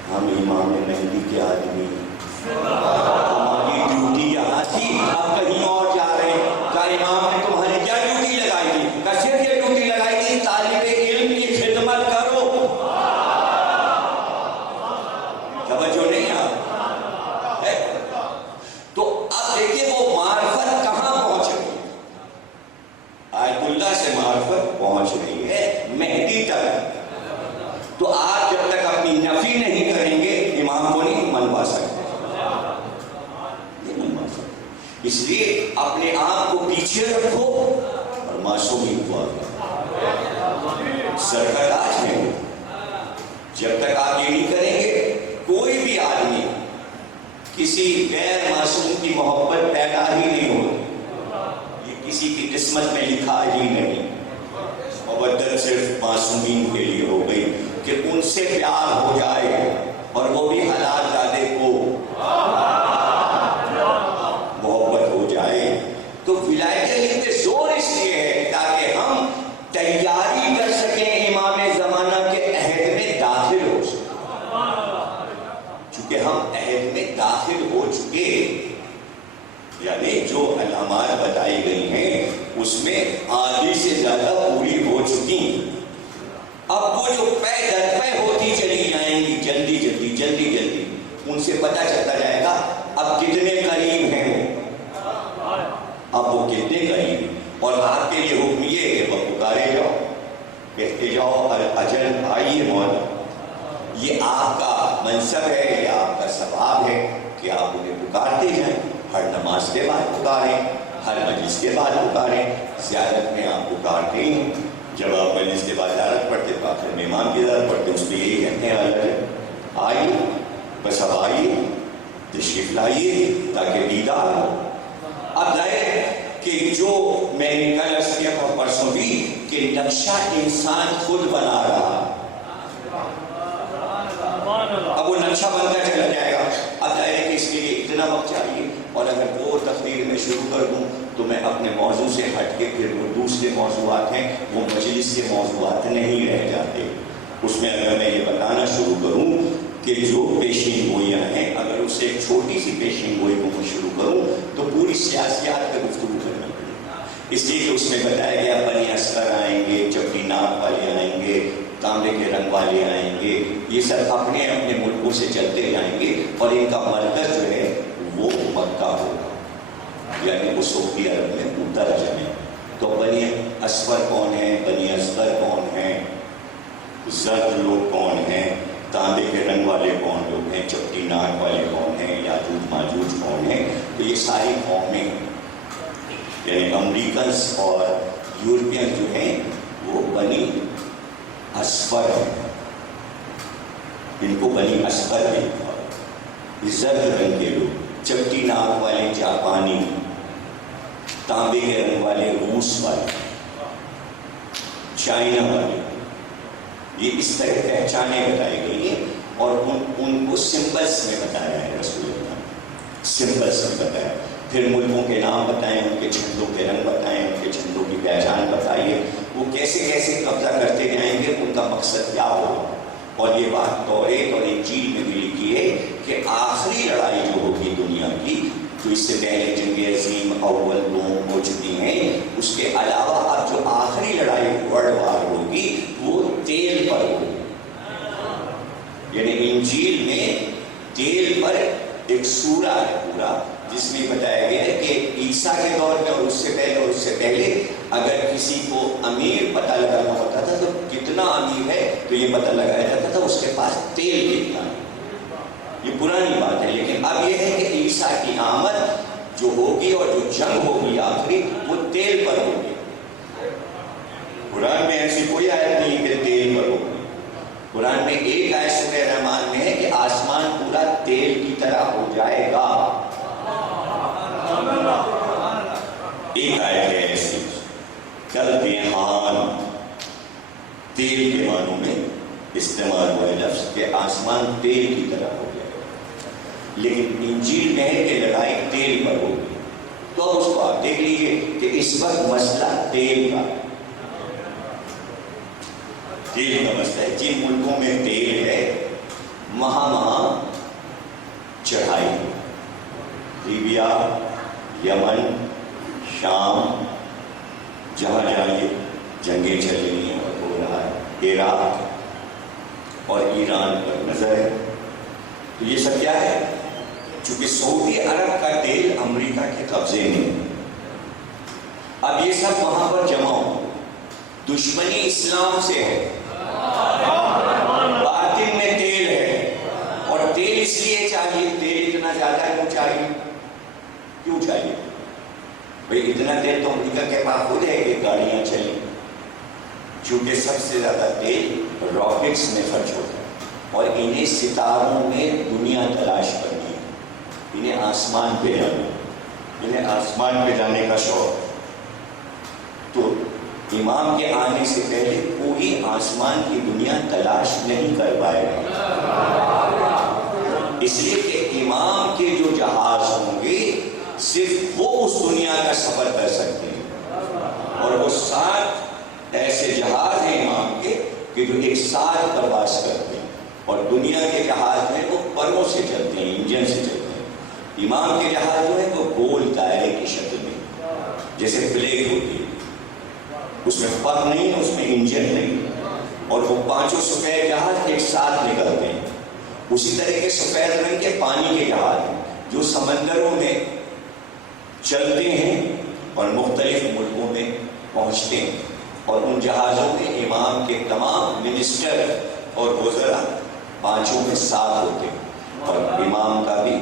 ہم امام مہدی کے آدمی ہیں، ہماری ڈیوٹی یہاں تھی، اب کہیں اور جا رہے ہیں۔ کہا امام نے تمہاری کیا ڈیوٹی لگائی تھی؟ کہا صرف یہ ڈیوٹی لگائی تھی طالب علم کی خدمت کرو۔ توجہ نہیں آپ ہے؟ تو اب دیکھیے وہ معرفت کہاں پہنچ گئی؟ آیت اللہ سے معرفت پہنچ رہی ہے مہدی تک۔ تو آپ جب تک اپنی نفی نہیں کریں گے امام کو نہیں منوا سکتے، نہیں منوا سکتے۔ اس لیے اپنے آپ کو پیچھے رکھو اور معصومی دعا کرو، سرفراز ہے۔ جب تک آپ یہ نہیں کریں گے کوئی بھی آدمی کسی غیر معصوم کی محبت پیدا ہی نہیں ہوتی، یہ کسی کی قسمت میں لکھا ہی نہیں۔ محبت صرف معصومین کے لیے ہو گئی کہ ان سے پیار ہو جائے اور وہ بھی حلال زادے کو محبت ہو جائے۔ تو ولایت علی پہ زور اس لیے ہے تاکہ ہم تیاری کر سکیں امام زمانہ کے عہد میں داخل ہو سکیں۔ چونکہ ہم عہد میں داخل ہو چکے، یعنی جو علامات بتائی گئی ہیں اس میں آدھی سے زیادہ پوری ہو چکی۔ اب وہ جو پے در پے ہوتی چلی جائیں گی جلدی جلدی جلدی جلدی، ان سے پتہ چلتا جائے گا اب کتنے قریب ہیں وہ، اب وہ کتنے قریب ہیں۔ اور آپ کے لیے حکم یہ ہے کہ وہ پکارے جاؤ، کہتے جاؤ اجل آئیے مولا۔ یہ آپ کا منصب ہے، یہ آپ کا ثواب ہے کہ آپ انہیں پکارتے جائیں، ہر نماز کے بعد پکاریں، ہر مجلس کے بعد پکاریں۔ زیارت میں آپ پکارتے ہی، جب آپ مجلس کے بعد زیارت پڑھتے تو آخر میں امام کی زیارت پڑھتے، اس میں یہی کہتے ہیں اللہ آئیے، بس اب آئیے، تشریف لائیے تاکہ دیدار ہو۔ اب ظاہر ہے کہ جو میں نے کل عرض کیا تھا پرسوں بھی کہ نقشہ انسان خود بنا رہا، اب وہ نقشہ بنتا چلا جائے گا۔ اب ظاہر ہے کہ اس کے لیے اتنا وقت چاہیے، اور اگر وہ تقریر میں شروع کر دوں تو میں اپنے موضوع سے ہٹ کے پھر وہ دوسرے موضوعات ہیں وہ مجلس کے موضوعات نہیں رہ جاتے۔ اس میں اگر میں یہ بتانا شروع کروں کہ جو پیشین گوئیاں ہیں، اگر اسے ایک چھوٹی سی پیشین گوئی کو میں شروع کروں تو پوری سیاسیات پہ گفتگو کرنا پڑے گا، اس لیے کہ اس میں بتایا گیا بنی عسکر آئیں گے، چپڑی ناک والے آئیں گے، تانبے کے رنگ والے آئیں گے، یہ سب اپنے اپنے ملکوں سے چلتے جائیں گے، اور ان کا مرکز جو ہے وہ مکہ ہوگا، یعنی وہ سعودی عرب میں مندرج ہے۔ تو بنی اصفر کون ہے، بنی اصغر کون ہیں، زرد لوگ کون ہیں، تانبے کے رنگ والے کون لوگ ہیں، چپٹی ناک والے کون ہیں، یاجوج ماجوج کون ہیں، تو یہ ساری قومیں یعنی امریکنز اور یورپین جو ہیں وہ بنی اصفر ہیں، ان کو بنی اصفر بھی کہا۔ زرد رنگ کے لوگ، چپٹی ناک والے جاپانی، تانبے کے رنگ والے روس والے، چائنا والے، یہ اس طرح پہچانیں بتائی گئی ہیں، اور ان کو سمبلس میں بتایا ہے رسول اللہ نے، سمبلس میں بتایا۔ پھر ملکوں کے نام بتائیں، ان کے جھنڈوں کے رنگ بتائیں، ان کے جھنڈوں کی پہچان بتائیے، وہ کیسے کیسے قبضہ کرتے جائیں گے، ان کا مقصد کیا ہوگا۔ اور یہ بات توریت اور انجیل میں بھی لکھی ہے کہ آخری لڑائی جو ہوگی دنیا کی، جو اس سے پہلے جنگ عظیم اول دوم ہو چکی ہیں، اس کے علاوہ اب جو آخری لڑائی ورلڈ وار ہوگی وہ تیل پر ہوگی۔ یعنی انجیل میں تیل پر ایک سورہ ہے پورا، جس میں بتایا گیا ہے کہ عیسیٰ کے دور میں اور اس سے پہلے اگر کسی کو امیر پتہ لگانا ہوتا تھا تو کتنا امیر ہے تو یہ پتہ لگایا جاتا تھا اس کے پاس تیل کتنا ہے۔ یہ پرانی بات ہے، لیکن اب یہ ہے کہ عیسیٰ کی آمد جو ہوگی اور جو جنگ ہوگی آخری وہ تیل پر ہوگی۔ قرآن میں ایسی کوئی آیت نہیں کہ تیل پر ہوگی۔ قرآن میں ایک آیت سورہ رحمان میں ہے کہ آسمان پورا تیل کی طرح ہو جائے گا، ایک آیت ہے ایسی، کل دیہان تیل کے معنوں میں استعمال ہوا ہے لفظ کہ آسمان تیل کی طرح ہو جائے گا، لیکن انجیل میں ہے کہ لڑائی تیل پر ہوگی۔ تو اب اس کو آپ دیکھ لیجیے کہ اس وقت مسئلہ تیل کا مسئلہ ہے. جن ملکوں میں تیل ہے وہاں چڑھائی، لیبیا، یمن، شام، جہاں یہ جنگیں چل رہی ہیں اور ہو رہا ہے، عراق اور ایران پر نظر ہے. تو یہ سب کیا ہے؟ چونکہ سعودی عرب کا تیل امریکہ کے قبضے میں ہے. اب یہ سب وہاں پر جمع ہو، دشمنی اسلام سے ہے، باطن میں تیل ہے. اور تیل اس لیے چاہیے، تیل اتنا زیادہ کیوں چاہیے بھئی؟ اتنا تیل تو امریکہ کے پاس خود ہے کہ گاڑیاں چلیں. چونکہ سب سے زیادہ تیل راکٹس میں خرچ ہوتا ہے اور انہیں ستاروں میں دنیا تلاش کرنی ہے، انہیں آسمان پہ جانا، انہیں آسمان پہ جانے کا شوق. تو امام کے آنے سے پہلے کوئی آسمان کی دنیا تلاش نہیں کر پائے گا، اس لیے کہ امام کے جو جہاز ہوں گے صرف وہ اس دنیا کا سفر کر سکتے ہیں. اور وہ 7 ایسے جہاز ہیں امام کے کہ جو ایک ساتھ پرواز کرتے ہیں، اور دنیا کے جہاز میں وہ پروں سے چلتے ہیں، انجن سے چلتے ہیں. امام کے جہاز جو ہے وہ گول دائرے کی شکل میں، جیسے فلیگ ہوتی ہے، اس میں پر نہیں، اس میں انجن نہیں، اور وہ 5 سفید جہاز ایک ساتھ نکلتے ہیں. اسی طرح کے سفید رنگ کے پانی کے جہاز ہیں جو سمندروں میں چلتے ہیں اور مختلف ملکوں میں پہنچتے ہیں. اور ان جہازوں میں امام کے تمام منسٹر اور وزراء 5 میں ساتھ ہوتے ہیں، اور امام کا بھی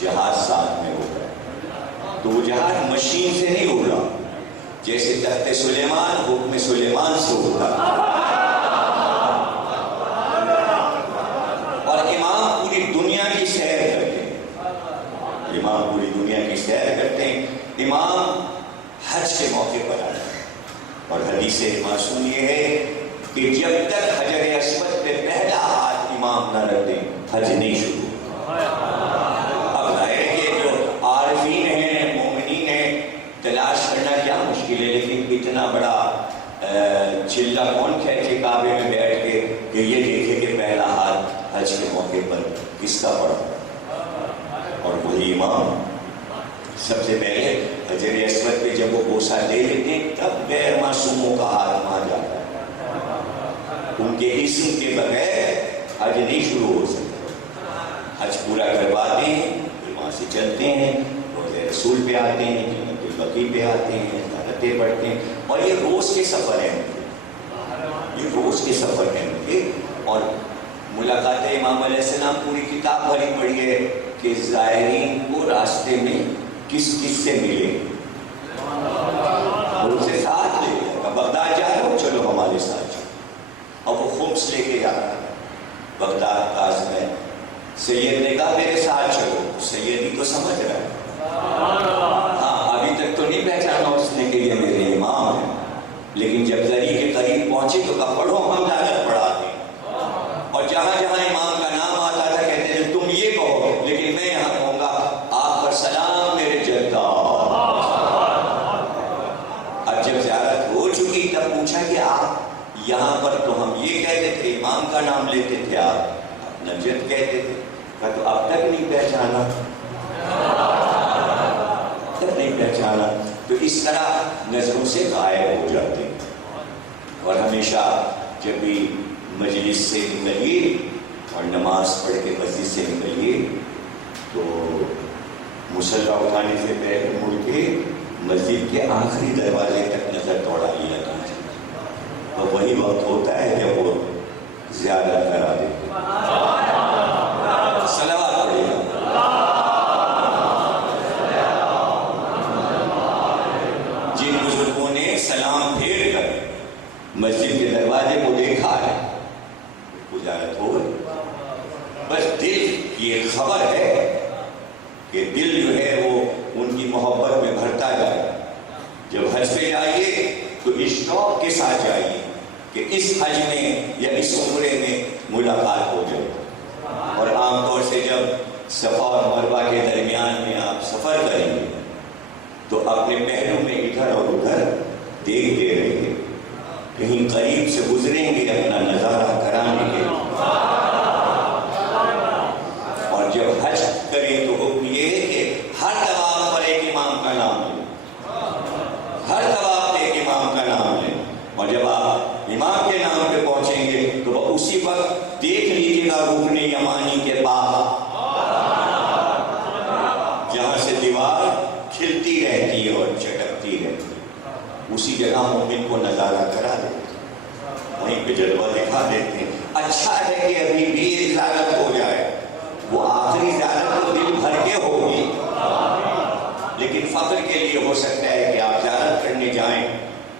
جہاز ساتھ میں ہوتا ہے. تو وہ جہاز مشین سے نہیں اڑ رہا، جیسے تخت سلیمان حکم سلیمان سے اڑتا ہے. اور امام پوری دنیا کی سیر کرتے ہیں، امام پوری دنیا کی سیر کرتے ہیں. امام حج کے موقع پر آتے ہیں، اور حدیث معصوم یہ ہے کہ جب تک حجر اسود پہ پہلا ہاتھ امام نہ رکھ دیں حج نہیں شروع. اب ظاہر ہے کہ جو عارفین ہیں، مومنین ہیں، تلاش کرنا کیا مشکل ہے، لیکن اتنا بڑا چلہ کون کھینچے کعبے میں بیٹھ کے کہ یہ دیکھے کہ پہلا ہاتھ حج کے موقع پر کس کا پڑا. اور وہی امام سب سے پہلے حجر اسود پہ جب وہ بوسہ دے لیتے ہیں تب غیر معصوموں کا ہاتھ وہاں جاتا ہے. ان کے اسم کے بغیر حج نہیں شروع ہو سکتا. حج پورا کرواتے ہیں، پھر وہاں سے چلتے ہیں، روضہ رسول پہ آتے ہیں، جنت البقیع پہ آتے ہیں، زیارتیں پڑھتے ہیں. اور یہ روز کے سفر ہیں، یہ روز کے سفر ہیں ان کے. اور ملاقات امام علیہ السلام پوری کتاب بھری پڑھی ہے کہ زائرین کو راستے میں کس سے ملے، اور اسے ساتھ لے جائے گا. بغداد جا رہے ہو، چلو ہمارے ساتھ چلو. اور وہ خمس لے کے جا رہا ہے بغداد تاج میں. سید نے کہا میرے ساتھ چلو، سید ہی تو سمجھ رہا ہے، ہاں ابھی تک تو نہیں پہچانا اس نے کہ یہ میرے امام ہیں، لیکن جب ذری کے قریب پہنچے تو کہا پڑھو، ہم جا کر پڑھاتے ہیں. اور جہاں جہاں امام کا نام آتا تھا کہتے ہیں تم یہ کہو، لیکن میں یہاں کہوں گا آپ پر سلام میرے جدہ. اب جب زیارت ہو چکی تب پوچھا کہ آپ یہاں پر تو ہم یہ کہتے تھے، امام کا نام لیتے تھے، آپ نجد کہتے تھے. کہا تو اب تک نہیں پہچانا، تک نہیں پہچانا. تو اس طرح نظروں سے غائب ہو جاتے ہیں. اور ہمیشہ جب بھی مجلس سے نکلیے اور نماز پڑھ کے مسجد سے نکلیے تو مصلی اٹھانے سے پہلے مڑ کے مسجد کے آخری دروازے تک نظر دوڑا لیا کیجیے. تو وہی وقت ہوتا ہے جب وہ زیارت کرا دیتے. صلوات پڑھیے. جن بزرگوں نے سلام پھیر کر مسجد کے دروازے کو دیکھا ہے زیارت ہو گئی. بس دل کی ایک خبر ہے کہ دل جو ہے وہ ان کی محبت میں بھرتا جائے. جب حج پہ جائیے تو اس شوق کے ساتھ جائیے کہ اس حج میں یا اس عمرے میں ملاقات ہو جائے. اور عام طور سے جب صفا اور مروہ کے درمیان میں آپ سفر کریں گے تو اپنے پہلو میں ادھر اور ادھر دیکھتے رہے، کہیں قریب سے گزریں گے اپنا نظارہ کرانے کے لیے۔ اور جب حج کریں تو حکم یہ ہے کہ ہر طواف پر ایک امام کا نام لیں، ہر طواف پہ ایک امام کا نام لیں، اور جب آپ امام کے نام پہ پہنچیں گے تو اسی وقت دیکھ لیجیے گا رکن یمانی کے پاس جہاں سے دیوار کھلتی رہتی ہے اور چٹکتی رہتی ہے، اسی جگہ مومن کو نظارہ کرا دیتے ہیں، وہیں پہ جلوہ دکھا دیتے ہیں۔ اچھا ہے کہ ابھی بھی ایک زیارت ہو جائے، وہ آخری زیارت تو دل بھر کے ہوگی، لیکن فخر کے لیے ہو سکتا ہے کہ آپ زیارت کرنے جائیں،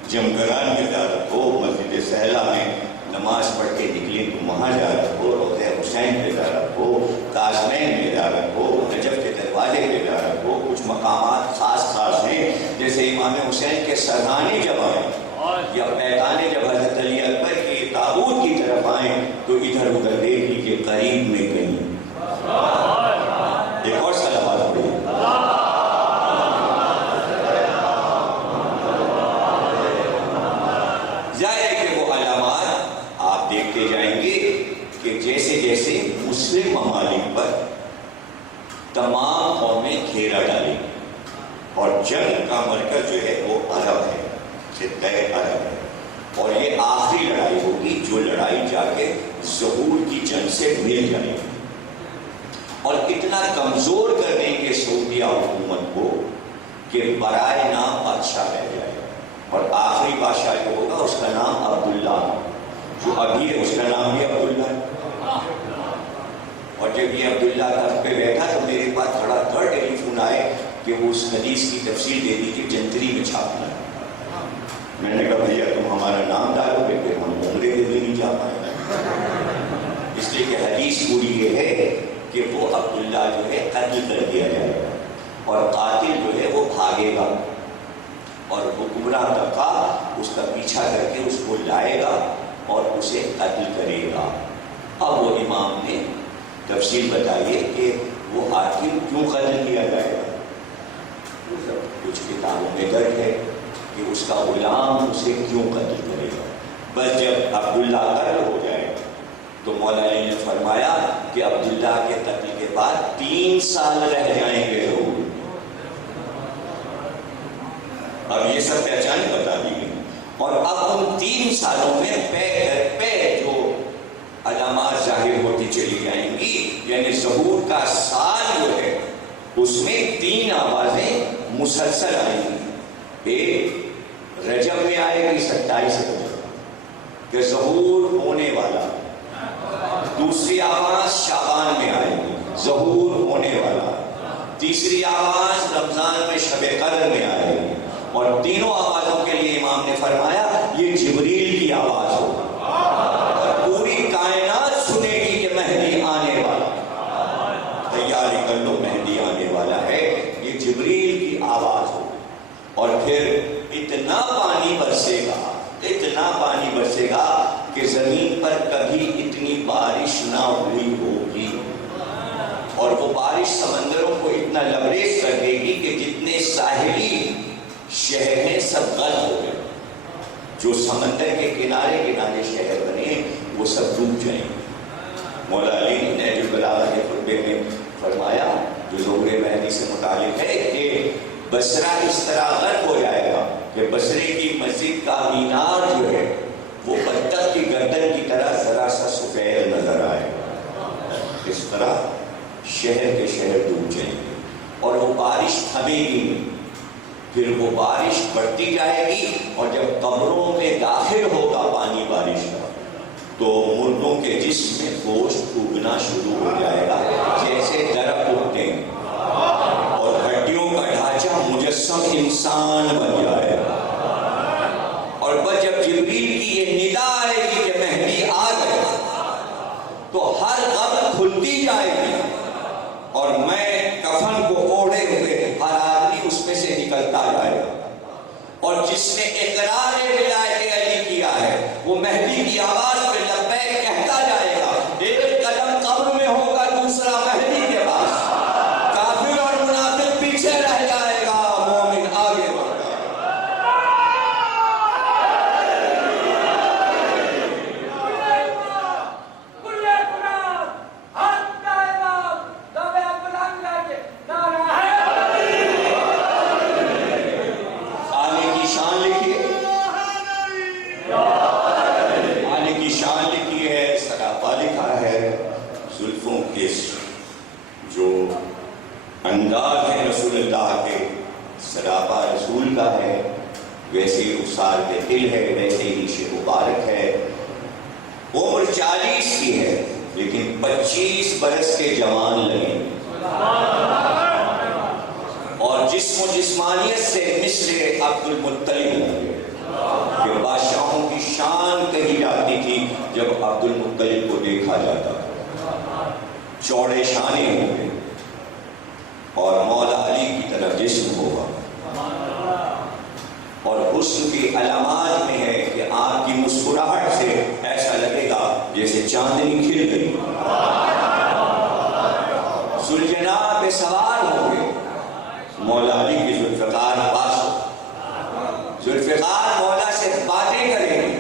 جمگران میں زیارت ہو، مسجد سہلا میں نماز پڑھ کے نکلیں تو وہاں زیارت ہو، روضہ حسین پہ زیارت ہو، قاسمین میں زیارت ہو، نجف کے دروازے پہ زیارت ہو۔ کچھ مقامات خاص ہیں، جیسے امام حسین کے سرہانے جب آئیں یا پیغانے جب حضرت علی اکبر کے تابوت کی طرف آئیں تو ادھر ادھر دیکھ لیجیے قریب میں کہیں ایک اور صلوات پڑھیں۔ ظاہر ہے کہ وہ علامات آپ دیکھتے جائیں گے کہ جیسے جیسے مسلم ممالک پر تمام قومیں گھیرا ڈالیں گی، اور جنگ کا مرکز جو ہے وہ عرب ہے، خطہ عرب ہے، اور یہ آخری لڑائی ہوگی جو لڑائی جا کے ظہور کی جنگ سے مل جائے گی، اور اتنا کمزور کر دیں گے سعودیہ حکومت کو کہ برائے نام بادشاہ رہ جائے گا، اور آخری بادشاہ جو ہوگا اس کا نام عبداللہ، جو ابھی ہے اس کا نام بھی عبداللہ ہے۔ اور جب یہ عبداللہ تخت پہ بیٹھا تو میرے پاس تھوڑا تھرڈ ٹیلی فون آئے کہ وہ اس حدیث کی تفصیل دے دی کہ جنتری میں چھاپنا ہے۔ میں نے کہا بھیا تم ہمارا نام ڈالو گے پھر ہم عمرے کے لیے نہیں جا پائیں گے، اس لیے کہ حدیث پوری یہ ہے کہ وہ عبداللہ جو ہے قتل کر دیا جائے گا، اور قاتل جو ہے وہ بھاگے گا، اور حکمراں طبقہ اس کا پیچھا کر کے اس کو لائے گا اور اسے قتل کرے گا۔ اب وہ امام نے تفصیل بتائیے کہ وہ آخر کیوں قتل کیا جائے گا، وہ سب کچھ کتابوں میں درج ہے کہ اس کا غلام اسے کیوں قتل کرے گا۔ بس جب عبداللہ قتل ہو جائے تو مولا علی نے فرمایا کہ عبداللہ کے قتل کے بعد 3 سال رہ جائیں گے ضرور۔ اب یہ سب پہچان بتا دی گئی، اور اب ان 3 سالوں میں پے در پے جو علامات ظاہر ہوتی چلی جائیں گی، یعنی ظہور کا سال جو ہے اس میں 3 آوازیں مسلسل آئیں گی۔ ایک رجب میں آئے گی 27 رجب کہ ظہور ہونے والا، دوسری آواز شعبان میں آئے گی ظہور ہونے والا، تیسری آواز رمضان میں شب قدر میں آئے گی، اور تینوں آوازوں کے لیے امام نے فرمایا یہ جبریل کی آواز ہوگی، اور پوری کائنات سنے گی کہ مہدی آنے والا، تیاری کر لو مہدی آنے والا ہے، یہ جبریل کی آواز ہوگی۔ اور پھر اتنا پانی برسے گا، اتنا پانی برسے گا کہ زمین پر کبھی اتنی بارش نہ ہوئی ہوگی، اور وہ بارش سمندروں کو اتنا لبریز کر دے گی کہ جتنے ساحلی شہر ہیں سب غرق ہو گئے، جو سمندر کے کنارے کنارے شہر بنے وہ سب ڈوب جائیں گے۔ مولا علی نے نہج البلاغہ کے خطبے میں فرمایا جو ظہور مہدی سے متعلق ہے کہ بصرہ اس طرح غرق ہو جائے گا کہ بصرے کی مسجد کا مینار جو ہے وہ بطخ کی گردن کی طرح ذرا سا سفید نظر آئے گا، اس طرح شہر کے شہر ڈوب جائیں گے، اور وہ بارش تھمے گی نہیں، پھر وہ بارش بڑھتی جائے گی، اور جب قبروں میں داخل ہوگا پانی بارش کا تو مردوں کے جسم میں گوشت اگنا شروع ہو جائے گا جیسے درخت اگتے ہیں، اور ہڈیوں کا ڈھانچہ مجسم انسان بن جائے گا، اور بس جب جبریل کی یہ ندا آئے گی کہ مہدی آ گئے تو ہر قبر کھلتی جائے گی، اور میں کفن کو اوڑھے ہوئے ہر آدمی اس میں سے نکلتا جائے گا، اور جس نے اقرار ولایت علی کیا ہے وہ مہدی کی آواز پہ لبیک کہتا جائے گا، ایک قدم قبر میں ہوگا دوسرا مہدی کے پاس، کافر اور منافق پیچھے رہ جائے گا، مومن اس جو انداز ہے رسول اللہ کے سراپا رسول کا ہے، ویسے ہی رخسار کے دل ہے، ویسے ہی ریش مبارک ہے. عمر 40 کی ہے لیکن 25 برس کے جوان لگے، اور جسم و جسمانیت سے مثل عبد المطلب لگے کہ بادشاہوں کی شان کہی جاتی تھی جب عبد المطلب کو دیکھا جاتا. چوڑے شانے ہوں گے اور مولا علی کی طرح جسم ہوگا، اور حسن کی علامات میں ہے کہ آپ کی مسکراہٹ سے ایسا لگے گا جیسے چاندنی کھل گئی. ذوالجناح پہ سوار ہوں گے، مولا علی کی ذوالفقار پاس ہو، ذوالفقار مولا سے باتیں کریں گے.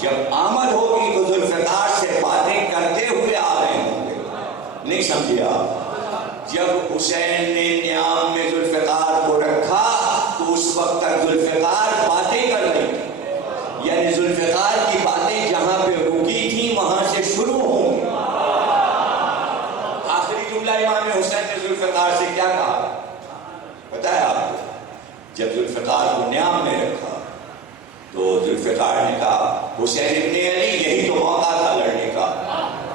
جب آمد ہوگی تو ذوالفقار سے باتیں کرتے ہوئے آ رہے ہوں گے. نہیں سمجھے آپ؟ جب حسین نے نیام میں ذوالفقار کو رکھا تو اس وقت تک ذوالفقار باتیں کر رہی تھی، یعنی ذوالفقار کی باتیں جہاں پہ رکی تھی وہاں سے شروع ہوں گی. آخری جملہ امام حسین نے ذوالفقار سے کیا کہا پتہ ہے آپ کو؟ جب ذوالفقار کو نیام میں رکھا تو ذوالفقار نے کہا حسین ابن علی یہی تو موقع تھا لڑنے کا،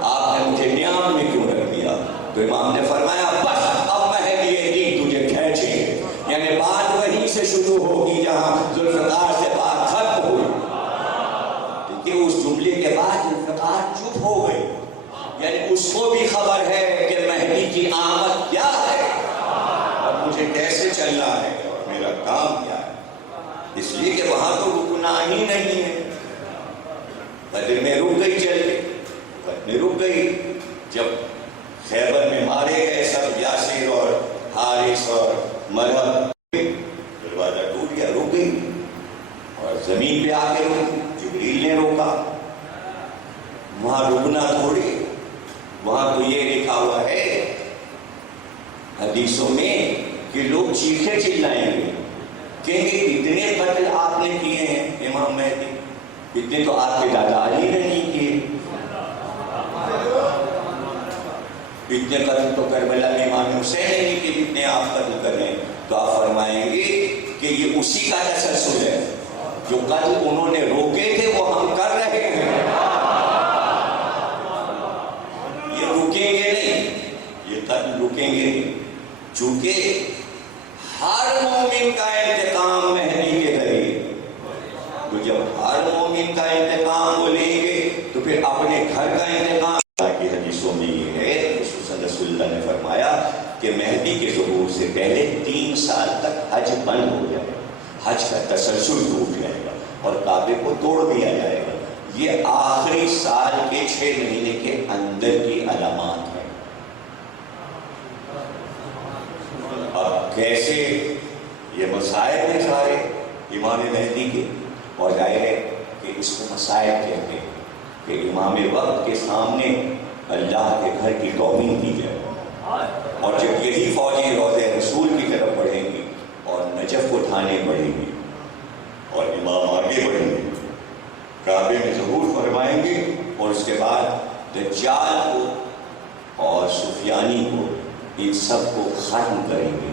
آپ نے مجھے نیام میں کیوں رکھ دیا؟ تو امام نے فرمایا بس اب مہدی دین تجھے کھینچیں گے، یعنی بات وہیں سے شروع ہوگی جہاں ذوالفقار سے بات ختم ہوئی. کیونکہ اس جملے کے بعد ذوالفقار چپ ہو گئی، یعنی اس کو بھی خبر ہے کہ مہدی کی آمد کیا ہے اور مجھے کیسے چلنا ہے اور میرا کام کیا ہے. اس لیے کہ وہاں تو رکنا ہی نہیں ہے. بدر میں رک گئی، چل کے بدر میں رک گئی. جب خیبر میں مارے گئے سب یاسر اور حارث اور مرہب، دروازہ ٹوٹ گیا، رک گئی اور زمین پہ آ کے روکی. جبریل نے روکا. وہاں رکنا تھوڑی، وہاں تو یہ لکھا ہوا ہے حدیثوں میں کہ لوگ چیخے چلائیں گے، کہیں گے اتنے قتل آپ نے کیے ہیں امام مہدی، اتنے تو آپ کے دادا علی نے نہیں کیے، اتنے قتل تو کربلا میں امام حسین نے نہیں کیے جتنے آپ قتل کر رہے ہیں. تو آپ فرمائیں گے کہ یہ اسی کا تسلسل ہے، جو قتل انہوں نے روکے تھے وہ ہم کر رہے ہیں. یہ رکیں گے نہیں، یہ قتل رکیں گے نہیں، چونکہ ہر مومن کا انتقام مہدی کے ذریعے. تو جب ہر مومن کا انتقام وہ لیں گے تو پھر اپنے گھر کا انتقام. کی حدیثوں میں یہ ہے خصوصاً رسول اللہ نے فرمایا کہ مہدی کے ظہور سے پہلے 3 سال تک حج بند ہو جائے گا، حج کا تسلسل ٹوٹ جائے گا اور کعبے کو توڑ دیا جائے گا. یہ آخری سال کے 6 مہینے کے اندر کی علامات ہیں. اب کیسے یہ مسائل ہیں سارے امام مہدی کے، اور ظاہر ہے کہ اس کو مسائل کہتے ہیں کہ امام وقت کے سامنے اللہ کے گھر کی توہین کی جائے. اور جب یہی فوجیں روضہ رسول کی طرف بڑھیں گی اور نجف اٹھانے بڑھیں گی اور امام آگے بڑھیں گے، کعبے میں ظہور فرمائیں گے، اور اس کے بعد دجال کو اور سفیانی کو ان سب کو ختم کریں گے،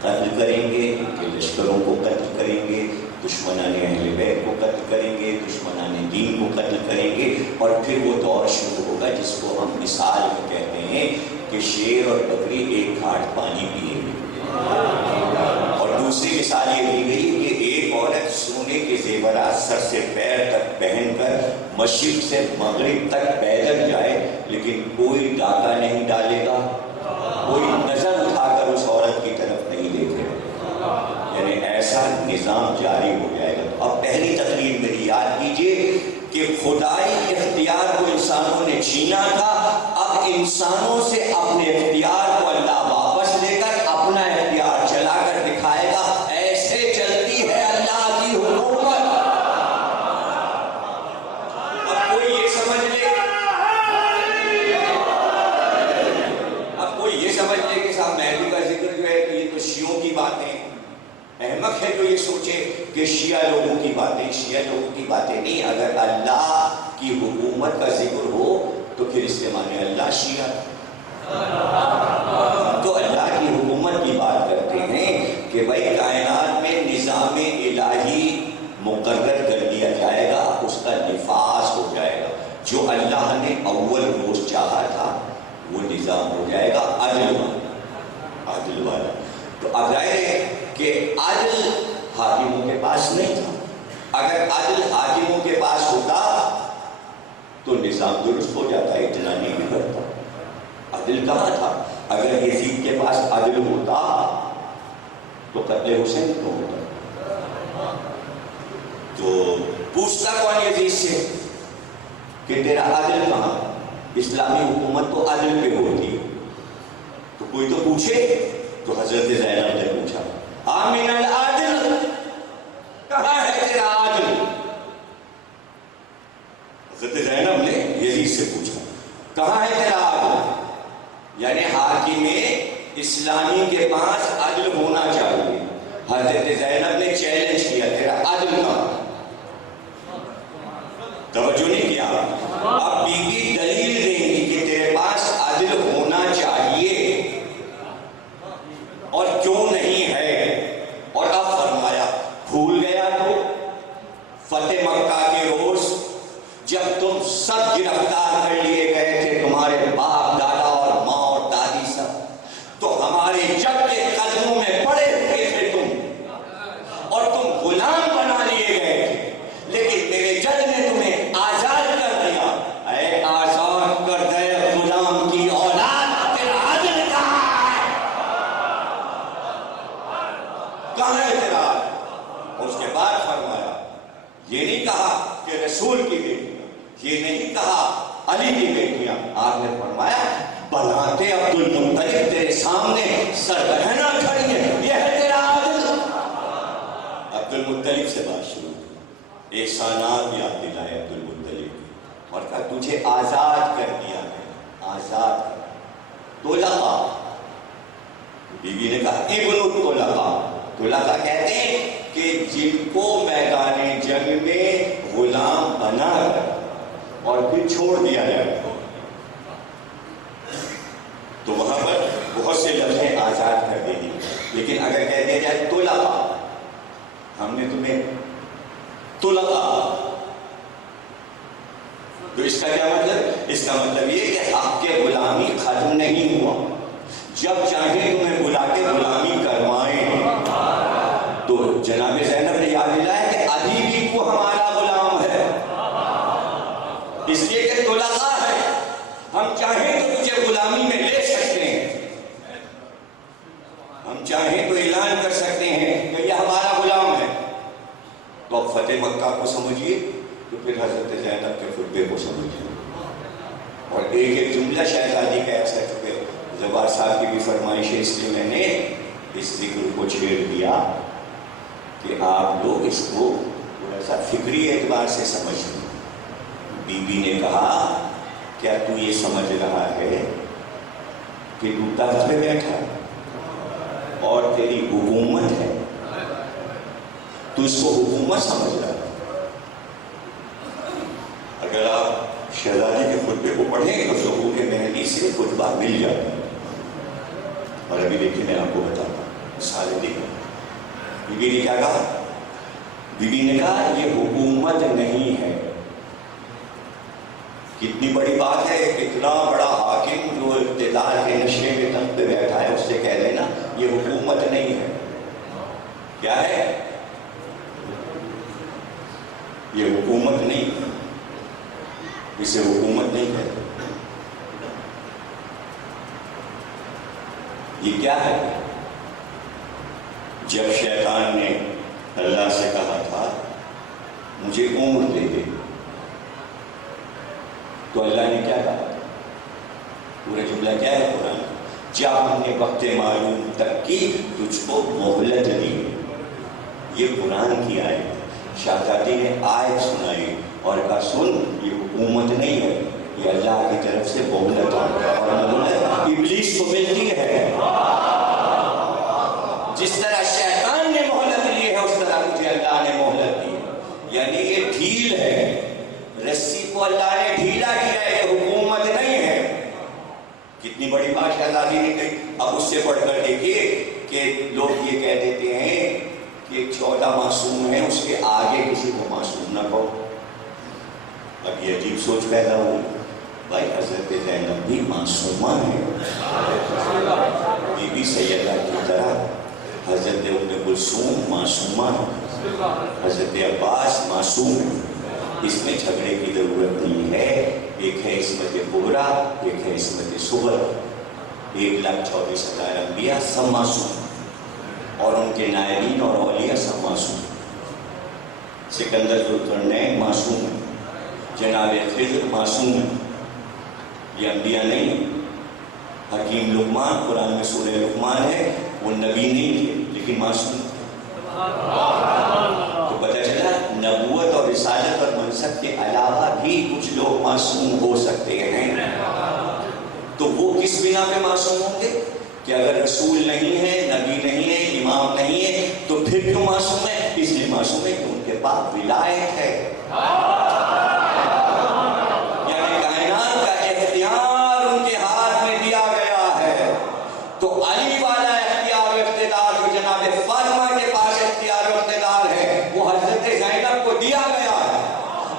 قتل کریں گے، ان کے لشکروں کو قتل کریں گے، دشمنان اہل بیت کو قتل کریں گے، دشمنان دین کو قتل کریں گے. اور پھر وہ دور شروع ہوگا جس کو ہم مثال میں کہتے ہیں کہ شیر اور بکری ایک گھاٹ پانی پیے گے. اور دوسری مثال یہ دی گئی کہ ایک عورت سونے کے زیورات سر سے پیر تک پہن کر مشرق سے مغرب تک پیدل جائے، لیکن کوئی ڈاکہ نہیں ڈالے گا، کوئی نظر اٹھا کر اس عورت کی طرف نہیں دیکھے گا. یعنی ایسا نظام جاری ہو جائے گا. تو اب پہلی تقریر میری یاد کیجئے کہ خدائی اختیار کو انسانوں نے چھینا تھا، اب انسانوں سے اپنے اختیار کو اللہ واپس لے کر اپنا اختیار چلا کر دکھائے گا. ایسے چلتی ہے اللہ کی حکومت. اب کوئی یہ سمجھ لے کہ صاحب مہدی کا ذکر جو ہے کہ یہ تو شیعوں کی باتیں، احمق ہے جو یہ سوچے کہ شیعہ لوگوں کی باتیں نہیں. اگر اللہ کی حکومت کا ذکر ہو تو پھر اس کے معنی اللہ شیعہ. ہم تو اللہ کی حکومت کی بات کرتے ہیں کہ بھائی کائنات میں نظام الہی مقرر کر دیا جائے گا، اس کا نفاذ ہو جائے گا، جو اللہ نے اول روز چاہا تھا وہ نظام ہو جائے گا عدل والا۔ تو اب ظاہر ہے کہ عدل حاکموں کے پاس نہیں تھا، اگر عدل حاکموں کے پاس ہوتا تو نظام درست ہو جاتا، اتنا نہیں بگڑتا۔ عدل کہاں تھا؟ اگر یزید کے پاس عدل ہوتا تو قتل حسین کیوں ہوتا؟ تو پوچھتا کون یزید سے کہ تیرا عدل کہاں؟ اسلامی حکومت تو عدل پہ ہوتی ہے، تو کوئی تو پوچھے۔ تو حضرت زینب نے پوچھا آمین العادل، کہاں ہے تیرا عادل؟ حضرت زینب نے یزید سے پوچھا کہاں ہے تیرا عادل، یعنی حاکم اسلامی کے پاس عدل ہونا چاہیے۔ حضرت زینب نے چیلنج کیا تیرا عدل کہاں؟ توجہ نہیں کیا۔ اب بی بی دلیل دیں گی کہ تیرے پاس عدل ہونا چاہیے اور کیوں نہیں ہے، اور اب فرمایا بھول گیا تو فتح مکہ کے روز جب تم سب گرفتار کر لیے گئے تھے، تمہارے باپ دادا اور ماں اور دادی سب، تو ہمارے جب کے قدموں میں پڑے ہوئے تھے تم، اور تم غلام بنا لیے گئے تھے، لیکن میرے جج نے تمہیں آزاد کر دیا۔ اے آزاد کر دے غلام کی اولاد، تیرا عدل کہاں ہے؟ کہاں ہے تیرا عدل؟ اور اس کے بعد فرمایا یہ نہیں کہا کہ رسول کی بیٹیاں، یہ نہیں کہا علی کی بیٹیاں، آپ نے فرمایا بناتے عبد المطلب تیرے سامنے سرگہنا کھڑی ہے، یہ ہے تیرا عدل؟ عبد المطلب سے بات شروع، احسانات یاد دلائے عبد المطلب، اور کہا تجھے آزاد کر دیا ہے، آزاد کر طلقا۔ بیوی نے کہا ابن الطلقا، طلقا کہتے ہیں کہ جن کو میدان جنگ میں غلام بنا کر اور پھر چھوڑ دیا جائے، تو وہاں پر بہت سے لفظیں آزاد کر دیں گی، لیکن اگر کہہ دیا جائے طلقا، ہم نے تمہیں طلقا، تو اس کا کیا مطلب؟ اس کا مطلب یہ کہ حق کے غلامی ختم نہیں ہوا، جب چاہیں تمہیں بلا کے غلامی کروائیں۔ تو جناب زینب نے یاد دلایا کہ ابھی بھی تو ہمارا غلام ہے، اس لیے کہ طلقا ہے، ہم چاہیں تو تجھے غلامی میں لے سکتے ہیں، ہم چاہیں تو اعلان کر سکتے ہیں کہ یہ ہمارا غلام ہے۔ تو اب فتح مکہ کو سمجھیے، تو پھر حضرت زینب کے خطبے کو سمجھیے، اور ایک ایک جملہ شہزادی کا ایسا، چکے زبار صاحب کی بھی فرمائش ہے، اس لیے میں نے اس ذکر کو چھیڑ دیا کہ آپ لوگ اس کو تھوڑا سا فکری اعتبار سے سمجھیں۔ بی بی نے کہا کیا تو یہ سمجھ رہا ہے کہ تو تخت پہ بیٹھا اور تیری حکومت ہے، تو اس کو حکومت سمجھ رہا ہے؟ اگر آپ شہزادی کے خطبے کو پڑھیں تو ظہور مہدی سے خطبہ مل جاتا ہے، اور ابھی دیکھیں میں آپ کو بتاتا ہوں سارے دیکھیں۔ بی بی نے کیا کہا؟ بی بی نے کہا یہ حکومت نہیں ہے۔ کتنی بڑی بات ہے، اتنا بڑا حاکم جو اقتدار کے نشے کے تخت پہ بیٹھا ہے، اس سے کہہ دینا یہ حکومت نہیں ہے۔ کیا ہے؟ یہ حکومت نہیں، اسے حکومت نہیں کہتے۔ یہ کیا ہے؟ جب شیطان نے اللہ سے کہا تھا مجھے عمر دے دے، تو اللہ نے کیا کہا؟ پورا جملہ کیا ہے قرآن؟ جب ہم نے وقت معلوم تک کی تجھ کو مہلت دی۔ یہ قرآن کی آیت، شہزادی نے آیت سنائی اور کہا سن یہ حکومت نہیں ہے، یہ اللہ کی طرف سے مہلت ہے، اور مہلت ابلیس کو ملتی ہے۔ جس طرح شیطان نے مہلت لی ہے اس طرح مجھے اللہ نے مہلت دی ہے، یعنی یہ ڈھیل ہے، رسی کو اللہ نے ڈھیلا کیا ہے، یہ حکومت نہیں ہے۔ کتنی بڑی بات شہزادی نے کہی. اب اس سے پڑھ کر دیکھیے کہ لوگ یہ کہہ دیتے ہیں کہ 14 معصوم ہیں، اس کے آگے کسی کو معصوم نہ کہو. اب یہ عجیب سوچ پیدا ہوئی. بھائی حضرت زینب بھی معصومہ ہے، بی بی سیدہ کی طرح. حضرت ام کلثوم معصومہ ہے، حضرت عباس معصوم ہے. اس میں جھگڑے کی ضرورت نہیں ہے. ایک ہے عصمت کبریٰ، ایک ہے عصمت صغریٰ. 1,24,000 انبیاء سب معصوم، اور ان کے نائبین اور اولیاء سب معصوم. سکندر ذوالقرنین معصوم ہے، جناب خضر معصوم ہے. یہ انبیاء نہیں ہیں. حکیم لقمان، قرآن میں سورہ لقمان ہے، وہ نبی نہیں تھے لیکن معصوم. تو پتہ چلا نبوت اور رسالت اور منصب کے علاوہ بھی کچھ لوگ معصوم ہو سکتے ہیں. تو وہ کس بنا پہ معصوم ہوں گے؟ کہ اگر رسول نہیں ہے، نبی نہیں ہے، امام نہیں ہے تو پھر کیوں معصوم ہے؟ اس لیے معصوم ہے کہ ان کے پاس ولایت ہے. یعنی کائنات کا اختیار ان کے ہاتھ میں دیا گیا ہے. تو علی والا اختیار و اقتدار جو جناب فاطمہ کے پاس اختیار و اقتدار ہے، وہ حضرت زینب کو دیا گیا ہے.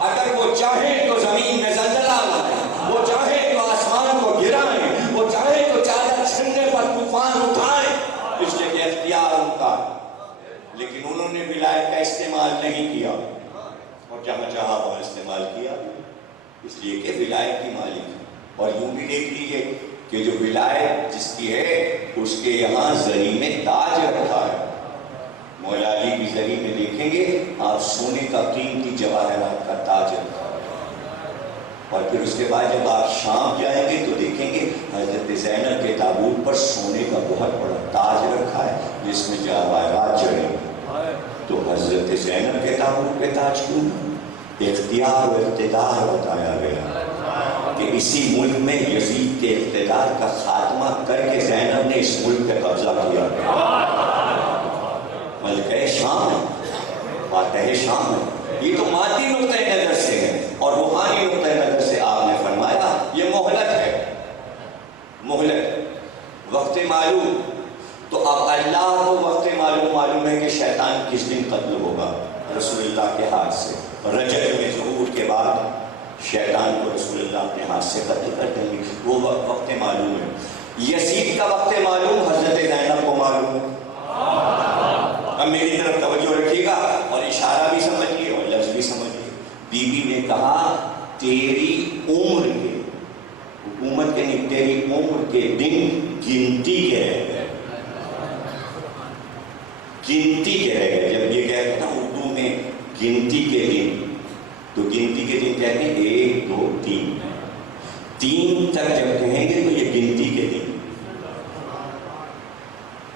اگر وہ چاہیں تو زمین میں زلزلہ لائیں، وہ چاہیں تو آسمان کو گرائیں، وہ چاہیں تو چادر چھننے پر طوفان اٹھائیں، اس لیے کہ اختیار ان کا. لیکن انہوں نے ولایت کا استعمال نہیں کیا، اور جہاں چاہا وہاں استعمال کیا، اس لیے کہ ولایت کی مالک ہے. اور یوں بھی دیکھ لیجیے کہ جو ولایت جس کی ہے اس کے یہاں زری میں تاج رکھا ہے. مولا علی کی زری میں دیکھیں گے آپ سونے کا قیمتی جواہرات کا تاج رکھا ہے. اور پھر اس کے بعد جب آپ شام جائیں گے تو دیکھیں گے حضرت زینب کے تابوت پر سونے کا بہت بڑا تاج رکھا ہے جس میں جواہرات جڑے. تو حضرت زینب کے تابوت پہ تاج کیوں؟ اختیار و اقتدار بتایا گیا کہ اسی ملک میں یزید کے اقتدار کا خاتمہ کر کے زینب نے اس ملک پہ قبضہ کیا. ملکہ شام ہے، فاتح شام ہے. یہ تو مادی نقطۂ نظر سے ہے، اور روحانی نقطۂ نظر سے آپ نے فرمایا یہ مہلت ہے. مہلت، وقت معلوم. تو اب اللہ کو وقت معلوم ہے کہ شیطان کس دن قتل ہوگا. رسول اللہ کے ہاتھ سے رجب میں ظہور کے بعد شیطان کو رسول اللہ اپنے ہاتھ سے قتل کر دیں گے. وہ وقت معلوم ہے. یزید کا وقت معلوم حضرت زینب کو معلوم ہے. اب میری طرف توجہ رکھیے گا اور اشارہ بھی سمجھیے اور لفظ بھی سمجھیے. بی بی نے کہا تیری عمر کے، حکومت کے نہیں، تیری عمر کے دن گنتی کے رہ گئے. گنتی کے رہ گئے. جب یہ کہتے ہیں نا اردو میں گنتی کے دن، تو گنتی کے دن کہتے ہیں 1 2 3. 3 تک جب کہیں گے تو یہ گنتی کے دن،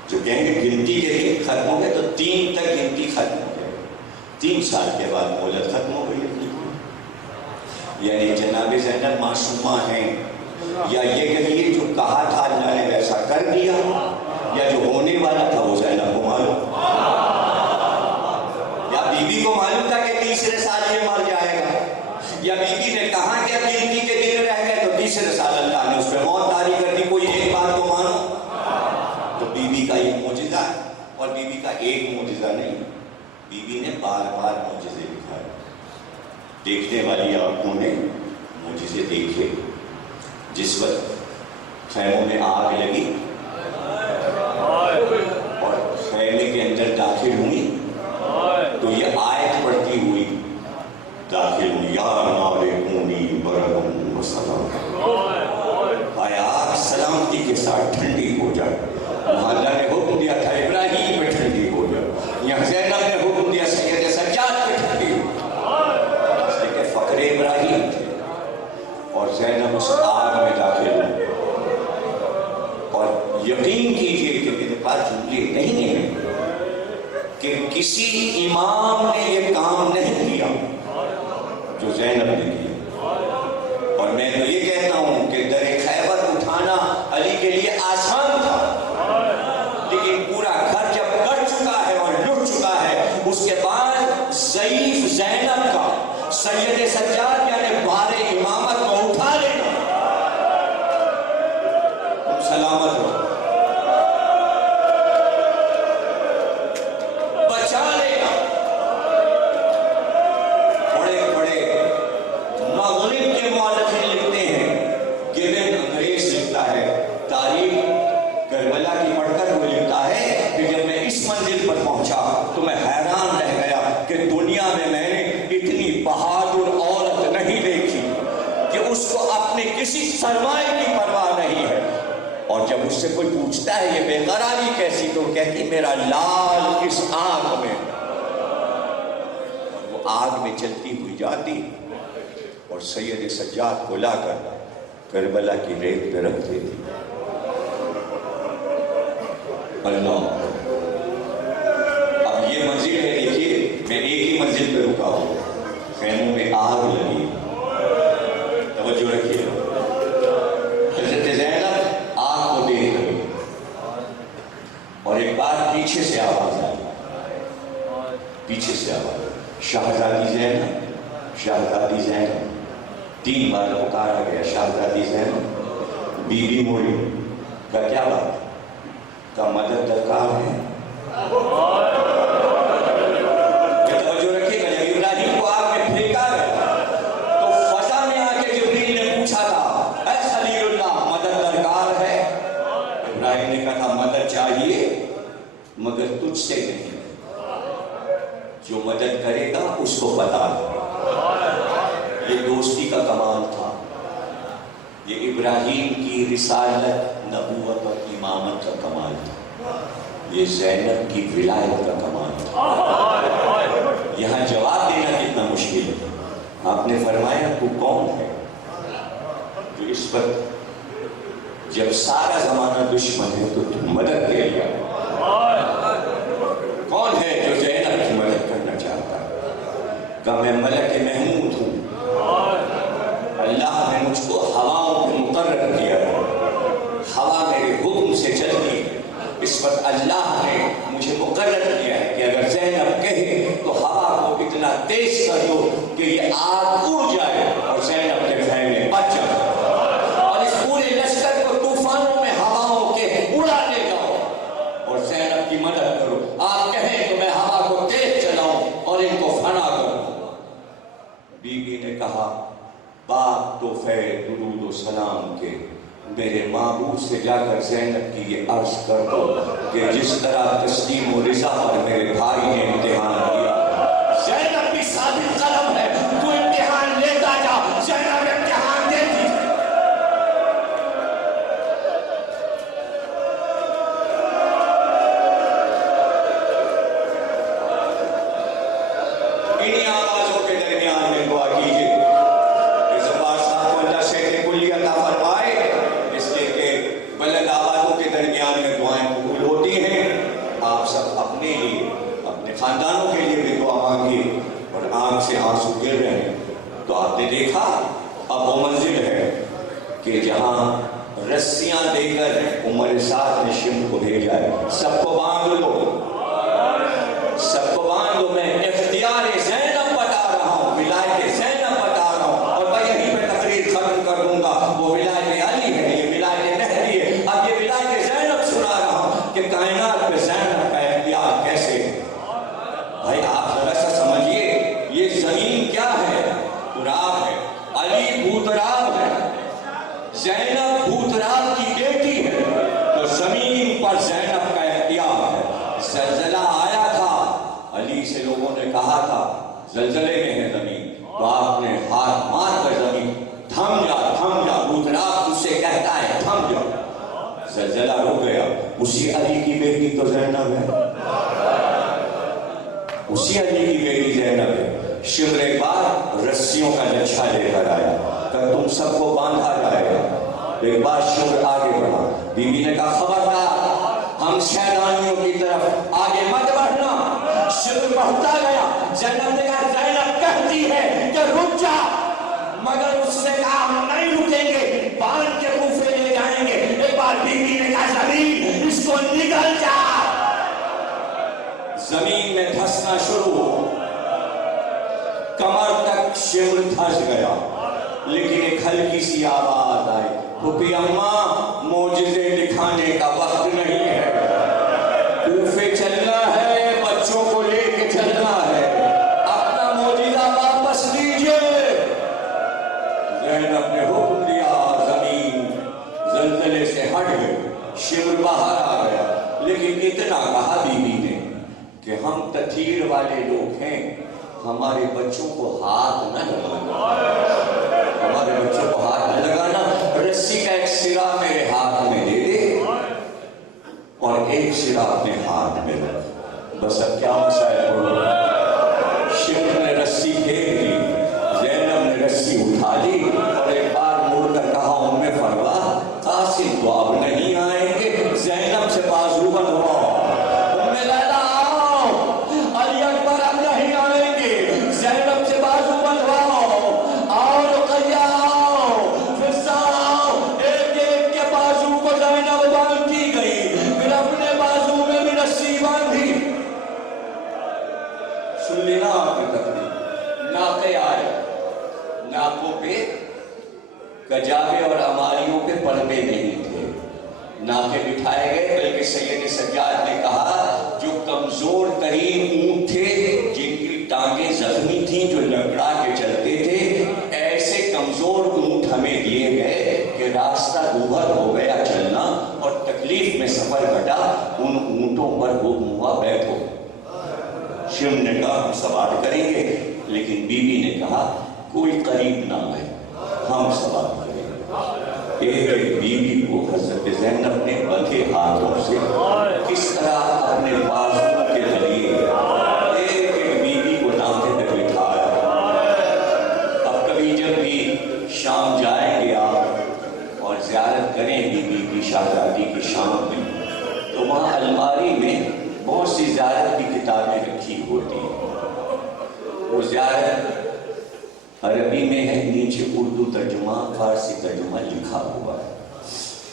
جو کہیں گے گنتی کے دن ختم ہو گئے تو 3 تک گنتی ختم ہو گئے. 3 سال کے بعد مہلت ختم ہو گئی. یعنی جناب زینب معصومہ ہیں، یا یہ کہیے جو کہا تھا اللہ نے ویسا کر دیا، یا جو ہونے والا تھا وہ زینب کو معلوم، یا بی بی کو معلوم تھا کہ تیسرے سال یہ مر جائے گا، یا بی بی نے کہا کہ اب گنتی کے دن رہ گئے تو تیسرے سال اللہ نے اس پہ موت طاری کر دی. کوئی ایک بات کو مانو. تو بی بی کا ایک معجزہ ہے، اور بی بی کا ایک معجزہ نہیں، بی بی نے بار بار معجزے دکھائے. دیکھنے والی آنکھوں نے معجزے دیکھے. جس وقت خیموں میں آگ لگی اور خیمے کے اندر داخل ہوئی تو یہ آیت پڑھتی ہوئی داخل ہوئی، یا نار کونی بردا و سلام، آیا آگ سلامتی کے ساتھ ٹھنڈی ہو جائے. وہاں اللہ نے حکم دیا تھا ابراہیم پہ ٹھنڈی ہو جائے، یہاں زینب نے حکم دیا سید سجاد پہ ٹھنڈی ہو جائے. اس لیے کہ فخر ابراہیم تھے اور زینب اس آگ میں داخل ہوئی. اور یقین کیجئے کہ میرے پاس جملے نہیں ہیں کہ کسی امام نے یہ کام نہیں کیا جو زینب نے کیا. اور میں تو یہ کہتا ہوں کہ در خیبر اٹھانا علی کے لیے آسان تھا، لیکن پورا گھر جب کر چکا ہے اور لٹ چکا ہے، اس کے بعد ضعیف زینب کا سید سجاد یعنی بار امامت کو اٹھا لینا سلامت رہو، بچا لے گا۔ بڑے بڑے مغرب کے مورخین لکھتے ہیں، گیون انگریز لکھتا ہے تاریخ کربلا کی پڑھ کر، وہ لکھتا ہے کہ جب میں اس منزل پر پہنچا تو میں حیران رہ گیا کہ دنیا میں میں نے اتنی بہادر عورت نہیں دیکھی کہ اس کو اپنے کسی سرمایہ کی پرواہ نہیں ہے۔ اور جب اس سے کوئی پوچھتا ہے یہ بے قراری کیسی، تو کہتی میرا لال اس آگ میں، اور وہ آگ میں چلتی ہوئی جاتی اور سید سجاد کو لا کر کربلا کی ریت پہ رکھ دیتی۔ اللہ، اب یہ منزل ہے، دیکھیے میں ایک ہی منزل پہ رکا ہوں، خیموں میں آگ لگی، توجہ رکھیے۔ حضرت زینب آگ کو دیکھ رہی اور ایک بار پیچھے سے آواز آئی، پیچھے سے آواز، شہزادی زینب، شہزادی زینب، 3 بار پکارا گیا، شہزادی زینب۔ بی بی موڑی، کا کیا بات کا مدد درکار ہے؟ توجہ رکھیے گا، جب ابراہیم کو آگ میں پھینکا گیا تو فضا میں آ کے جبریل نے پوچھا تھا، اے خلیل اللہ مدد درکار ہے؟ ابراہیم نے کہا مدد چاہیے مگر تجھ سے نہیں، جو مدد کرے گا اس کو بتا دے۔ یہ دوستی کا کمال تھا، یہ ابراہیم کی رسالت، نبوت اور امامت کا کمال تھا، یہ زینب کی ولایت کا کمال تھا۔ یہاں جواب دینا کتنا مشکل ہے۔ آپ نے فرمایا تو کون ہے جو اس وقت جب سارا زمانہ دشمن ہے تو تم مدد دے گا؟ کون ہے جو زینب کی مدد کرنا چاہتا ہے؟ کہ میں ملک محمود ہوں، اللہ نے مجھ کو ہواؤں پہ مقرر کیا ہے، ہوا میرے حکم سے چلتی ہے۔ اس وقت اللہ نے مجھے مقرر کیا ہے کہ اگر زینب کہے تو ہوا کو اتنا تیز کر دو کہ یہ آگ اڑ جائے اور زینب کے خیمے بچ جائے، اور اس پورے لشکر کو طوفانوں میں ہواؤں کے اڑا لے جاؤ اور زینب کی مدد کرو۔ آپ کہیں تو میں ہوا کو تیز چلاؤں اور ان کو فنا کروں۔ بیوی نے کہا بات تو خیر درود و سلام کے، میرے معبود سے جا کر زینب کی یہ عرض کر دو کہ جس طرح تسلیم و رضا پر میرے بھائی نے امتحان دیا، زینب بھی ثابت قدم ہے، تو امتحان لیتا جا، زینب امتحان دیتی۔ انہی آوازوں کے درمیان میں دعا کیجیے کہ زبان صاحب کو اللہ شیخ کلی عطا فرمائے، اس لیے کہ بلند آوازوں کے درمیان میں دعائیں قبول ہوتی ہیں۔ آپ سب اپنے لیے، اپنے خاندانوں کے لیے بھی دعا مانگیے، اور آنکھ سے آنسو گر رہے ہیں تو آپ نے دیکھا اب وہ منزل ہے کہ جہاں رسیاں دے کر عمر سعد نے شمر کو بھیجا ہے، سب کو باندھ لو، سب کو باندھ لو، میں اختیار زینب بتا رہا ہوں، ولایت زینب بتا رہا ہوں، اور میں یہیں پہ تقریر ختم کر دوں گا۔ وہ ولایت علی ہے، یہ ولایت مہدی ہے، اب یہ ولایت زینب سنا رہا ہوں کہ کائنات پہ زینب کا اختیار کیسے ہے۔ بھائی آپ ذرا سا سمجھیے، یہ زمین کیا ہے؟ تراب ہے، علی بھوتراب ہے، زینب بھوتراب کی بیٹی ہے، تو زمین پر زینب کا اختیار ہے۔ زلزلہ آیا تھا، علی سے لوگوں نے کہا تھا زلزلے میں ہے زمین، تو آپ نے ہاتھ مار کر زمین تھم جا، تھم جا، بھوتراب اس سے کہتا ہے تھم جا، زلزلہ رک گیا۔ اسی علی کی بیٹی تو زینب ہے، اسی علی کی بیٹی زینب ہے۔ شمر ایک بار رسیوں کا لچھا لے کر آیا کہ تم سب کو باندھا جائے گا۔ ایک بار شمر آگے بڑھا، بی بی نے کہا خبردار، ہم شیطانیوں کی طرف آگے مت بڑھنا۔ شمر بڑھتا گیا، زینب نے کہا زینب کہتی ہے کہ رک جا، مگر اس نے کہا ہم نہیں رکیں گے، باندھ کے کوفے لے جائیں گے۔ ایک بار بی بی نے کہا زمین اس کو نگل جا، زمین میں دھسنا شروع ہو، کمر تک شمر دھس گیا، لیکن ایک ہلکی سی آواز آئی، پھوپھی اماں معجزے دکھانے کا وقت نہیں ہے، کوفے چلنا ہے، بچوں کو لے کے چلنا ہے، اپنا معجزہ واپس لیجئے۔ زینب نے حکم دیا، زمین زلزلے سے ہٹ گئی، شمر باہر آ گیا، لیکن اتنا کہا بی بی نے کہ ہم تطہیر والے لوگ ہیں، ہمارے بچوں کو ہاتھ نہ لگانا، ہمارے بچوں کو ہاتھ نہ لگانا، رسی کا ایک سرا میرے ہاتھ میں دے دے اور ایک سرا اپنے ہاتھ میں رکھ، بس اب کیا مسائل ہو۔ شمر نے رسی پھینک دی، زینب نے رسی اٹھا لی اور ایک بار مڑ کر کہا ام فروا قاسم تو اب نہیں آئیں گے، زینب سے بازو بندھواؤ۔ ام لیلا آؤ، علی اکبر اب نہیں آئیں گے، زینب سے بازو بندھواؤ۔ آؤ رقیہ آؤ، فضہ آؤ، ایک ایک کے بازو کو زینب باندھی گئی، پھر اپنے بازو میں بھی رسی باندھی۔ سن لینا آپ نے تقریر، ناقے آئے، ناقوں پہ کجاوے اور اماریوں پہ پردے نہیں تھے، ناقے بٹھائے گئے، بلکہ سید سجاد نے کہا جو کمزور ترین اونٹ تھے، جن کی ٹانگیں زخمی تھیں، جو لنگڑا کے چلتے تھے، ایسے کمزور اونٹ ہمیں دیے گئے کہ راستہ دوبھر ہو گیا چلنا اور تکلیف میں سفر گھٹا، ان اونٹوں پر حکم ہوا بیٹھو۔ شم نے کہا ہم سوار کریں گے، لیکن بی بی نے کہا کوئی قریب نہ آئے، ہم سوار کریں گے۔ ایک ایک بیوی کو حضرت زینب نے بندھے ہاتھوں سے کس طرح اپنے بازو کے ذریعے ایک ایک بیوی کو ناقے پہ بٹھایا۔ اب کبھی جب بھی شام جائیں گے آپ اور زیارت کریں بی بی کی شہزادی کی شام میں، تو وہاں الماری میں بہت سی زیارت کی کتابیں رکھی ہوتی ہیں۔ وہ زیارت عربی میں ہے، نیچے اردو ترجمہ فارسی ترجمہ لکھا ہوا ہے،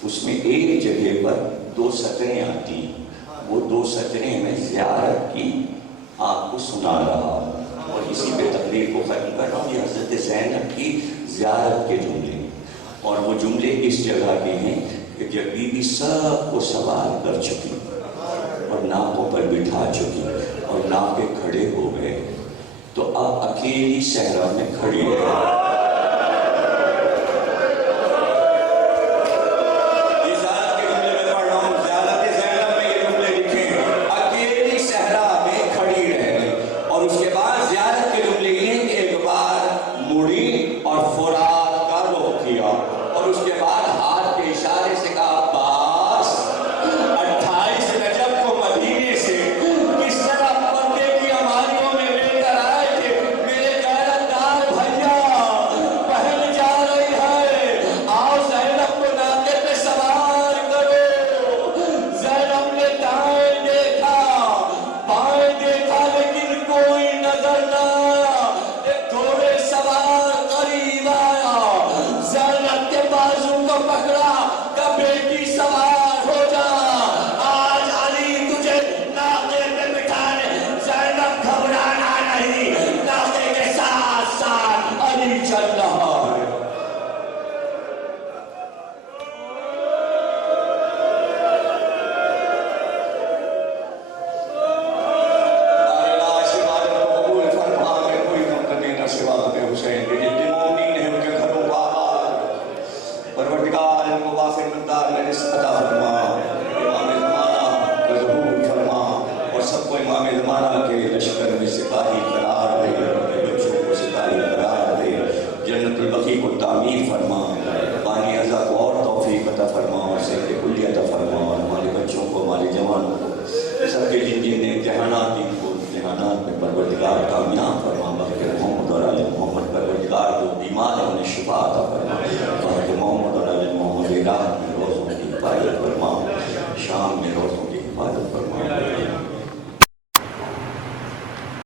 اس میں ایک جگہ پر 2 سطریں آتی ہیں، وہ 2 سطریں میں زیارت کی آپ کو سنا رہا ہوں اور اسی پہ تقریر کو ختم کر رہا ہوں۔ یہ حضرت زینب کی زیارت کے جملے، اور وہ جملے اس جگہ کے ہیں کہ جب بی بی سب کو سوار کر چکی اور ناقوں پر بٹھا چکی اور ناقے کھڑے ہو گئے، تو اب اکیلی صحرا میں کھڑی ہے۔ یہ زیارت کے جملے میں پڑھ رہا ہوں، زیارت زینب میں یہ جملے لکھے ہیں، اکیلی صحرا میں کھڑی رہ گئی، اور اس کے بعد زیارت کے جملے یہ ہیں کہ ایک بار مڑی اور فرات کا رخ کیا، اور اس کے بعد ہاتھ کے اشارے سے کہا عباس 28 رجب کو مدینے سے کس طرح پردے کی اماریوں میں لے کر آئے تھے، میرے غیرت دار بھیا پہل جا رہی ہے، آؤ زینب کو ناقے پہ سوار کرو۔ زینب نے دائیں دیکھا بائیں دیکھا لیکن کوئی نظر نہ آیا، ایک گھوڑے سوار قریب آیا، زینب کے بازو کو پکڑا کہ بیٹی سوار ہو جا، آج علی تجھے ناقے پہ بٹھانے، زینب گھبرانا نہیں، ناقے کے ساتھ ساتھ علی چل رہا ہے۔ اللہ عبادت کو قبول فرما، میں کوئی منتظر نہ سوا کے حسین کے جتنے مومنین ہیں ان کے گھروں کو آباد، پروردگار ان کو وافر مقدار میں رزق عطا فرما، امام زمانہ کا ظہور فرما، اور سب کو امام زمانہ کے لشکر میں سپاہی قرار دے، اپنے بچوں کو سپاہی قرار دے، جنت البقیع کو تعمیر فرما، بانی عزا کو اور توفیق عطا فرما اور صحت کلی عطا فرما، اور ہمارے بچوں کو، ہمارے جوانوں کو، سب کے جن جن نے امتحانات دی کو امتحانات میں پروردگار کامیاب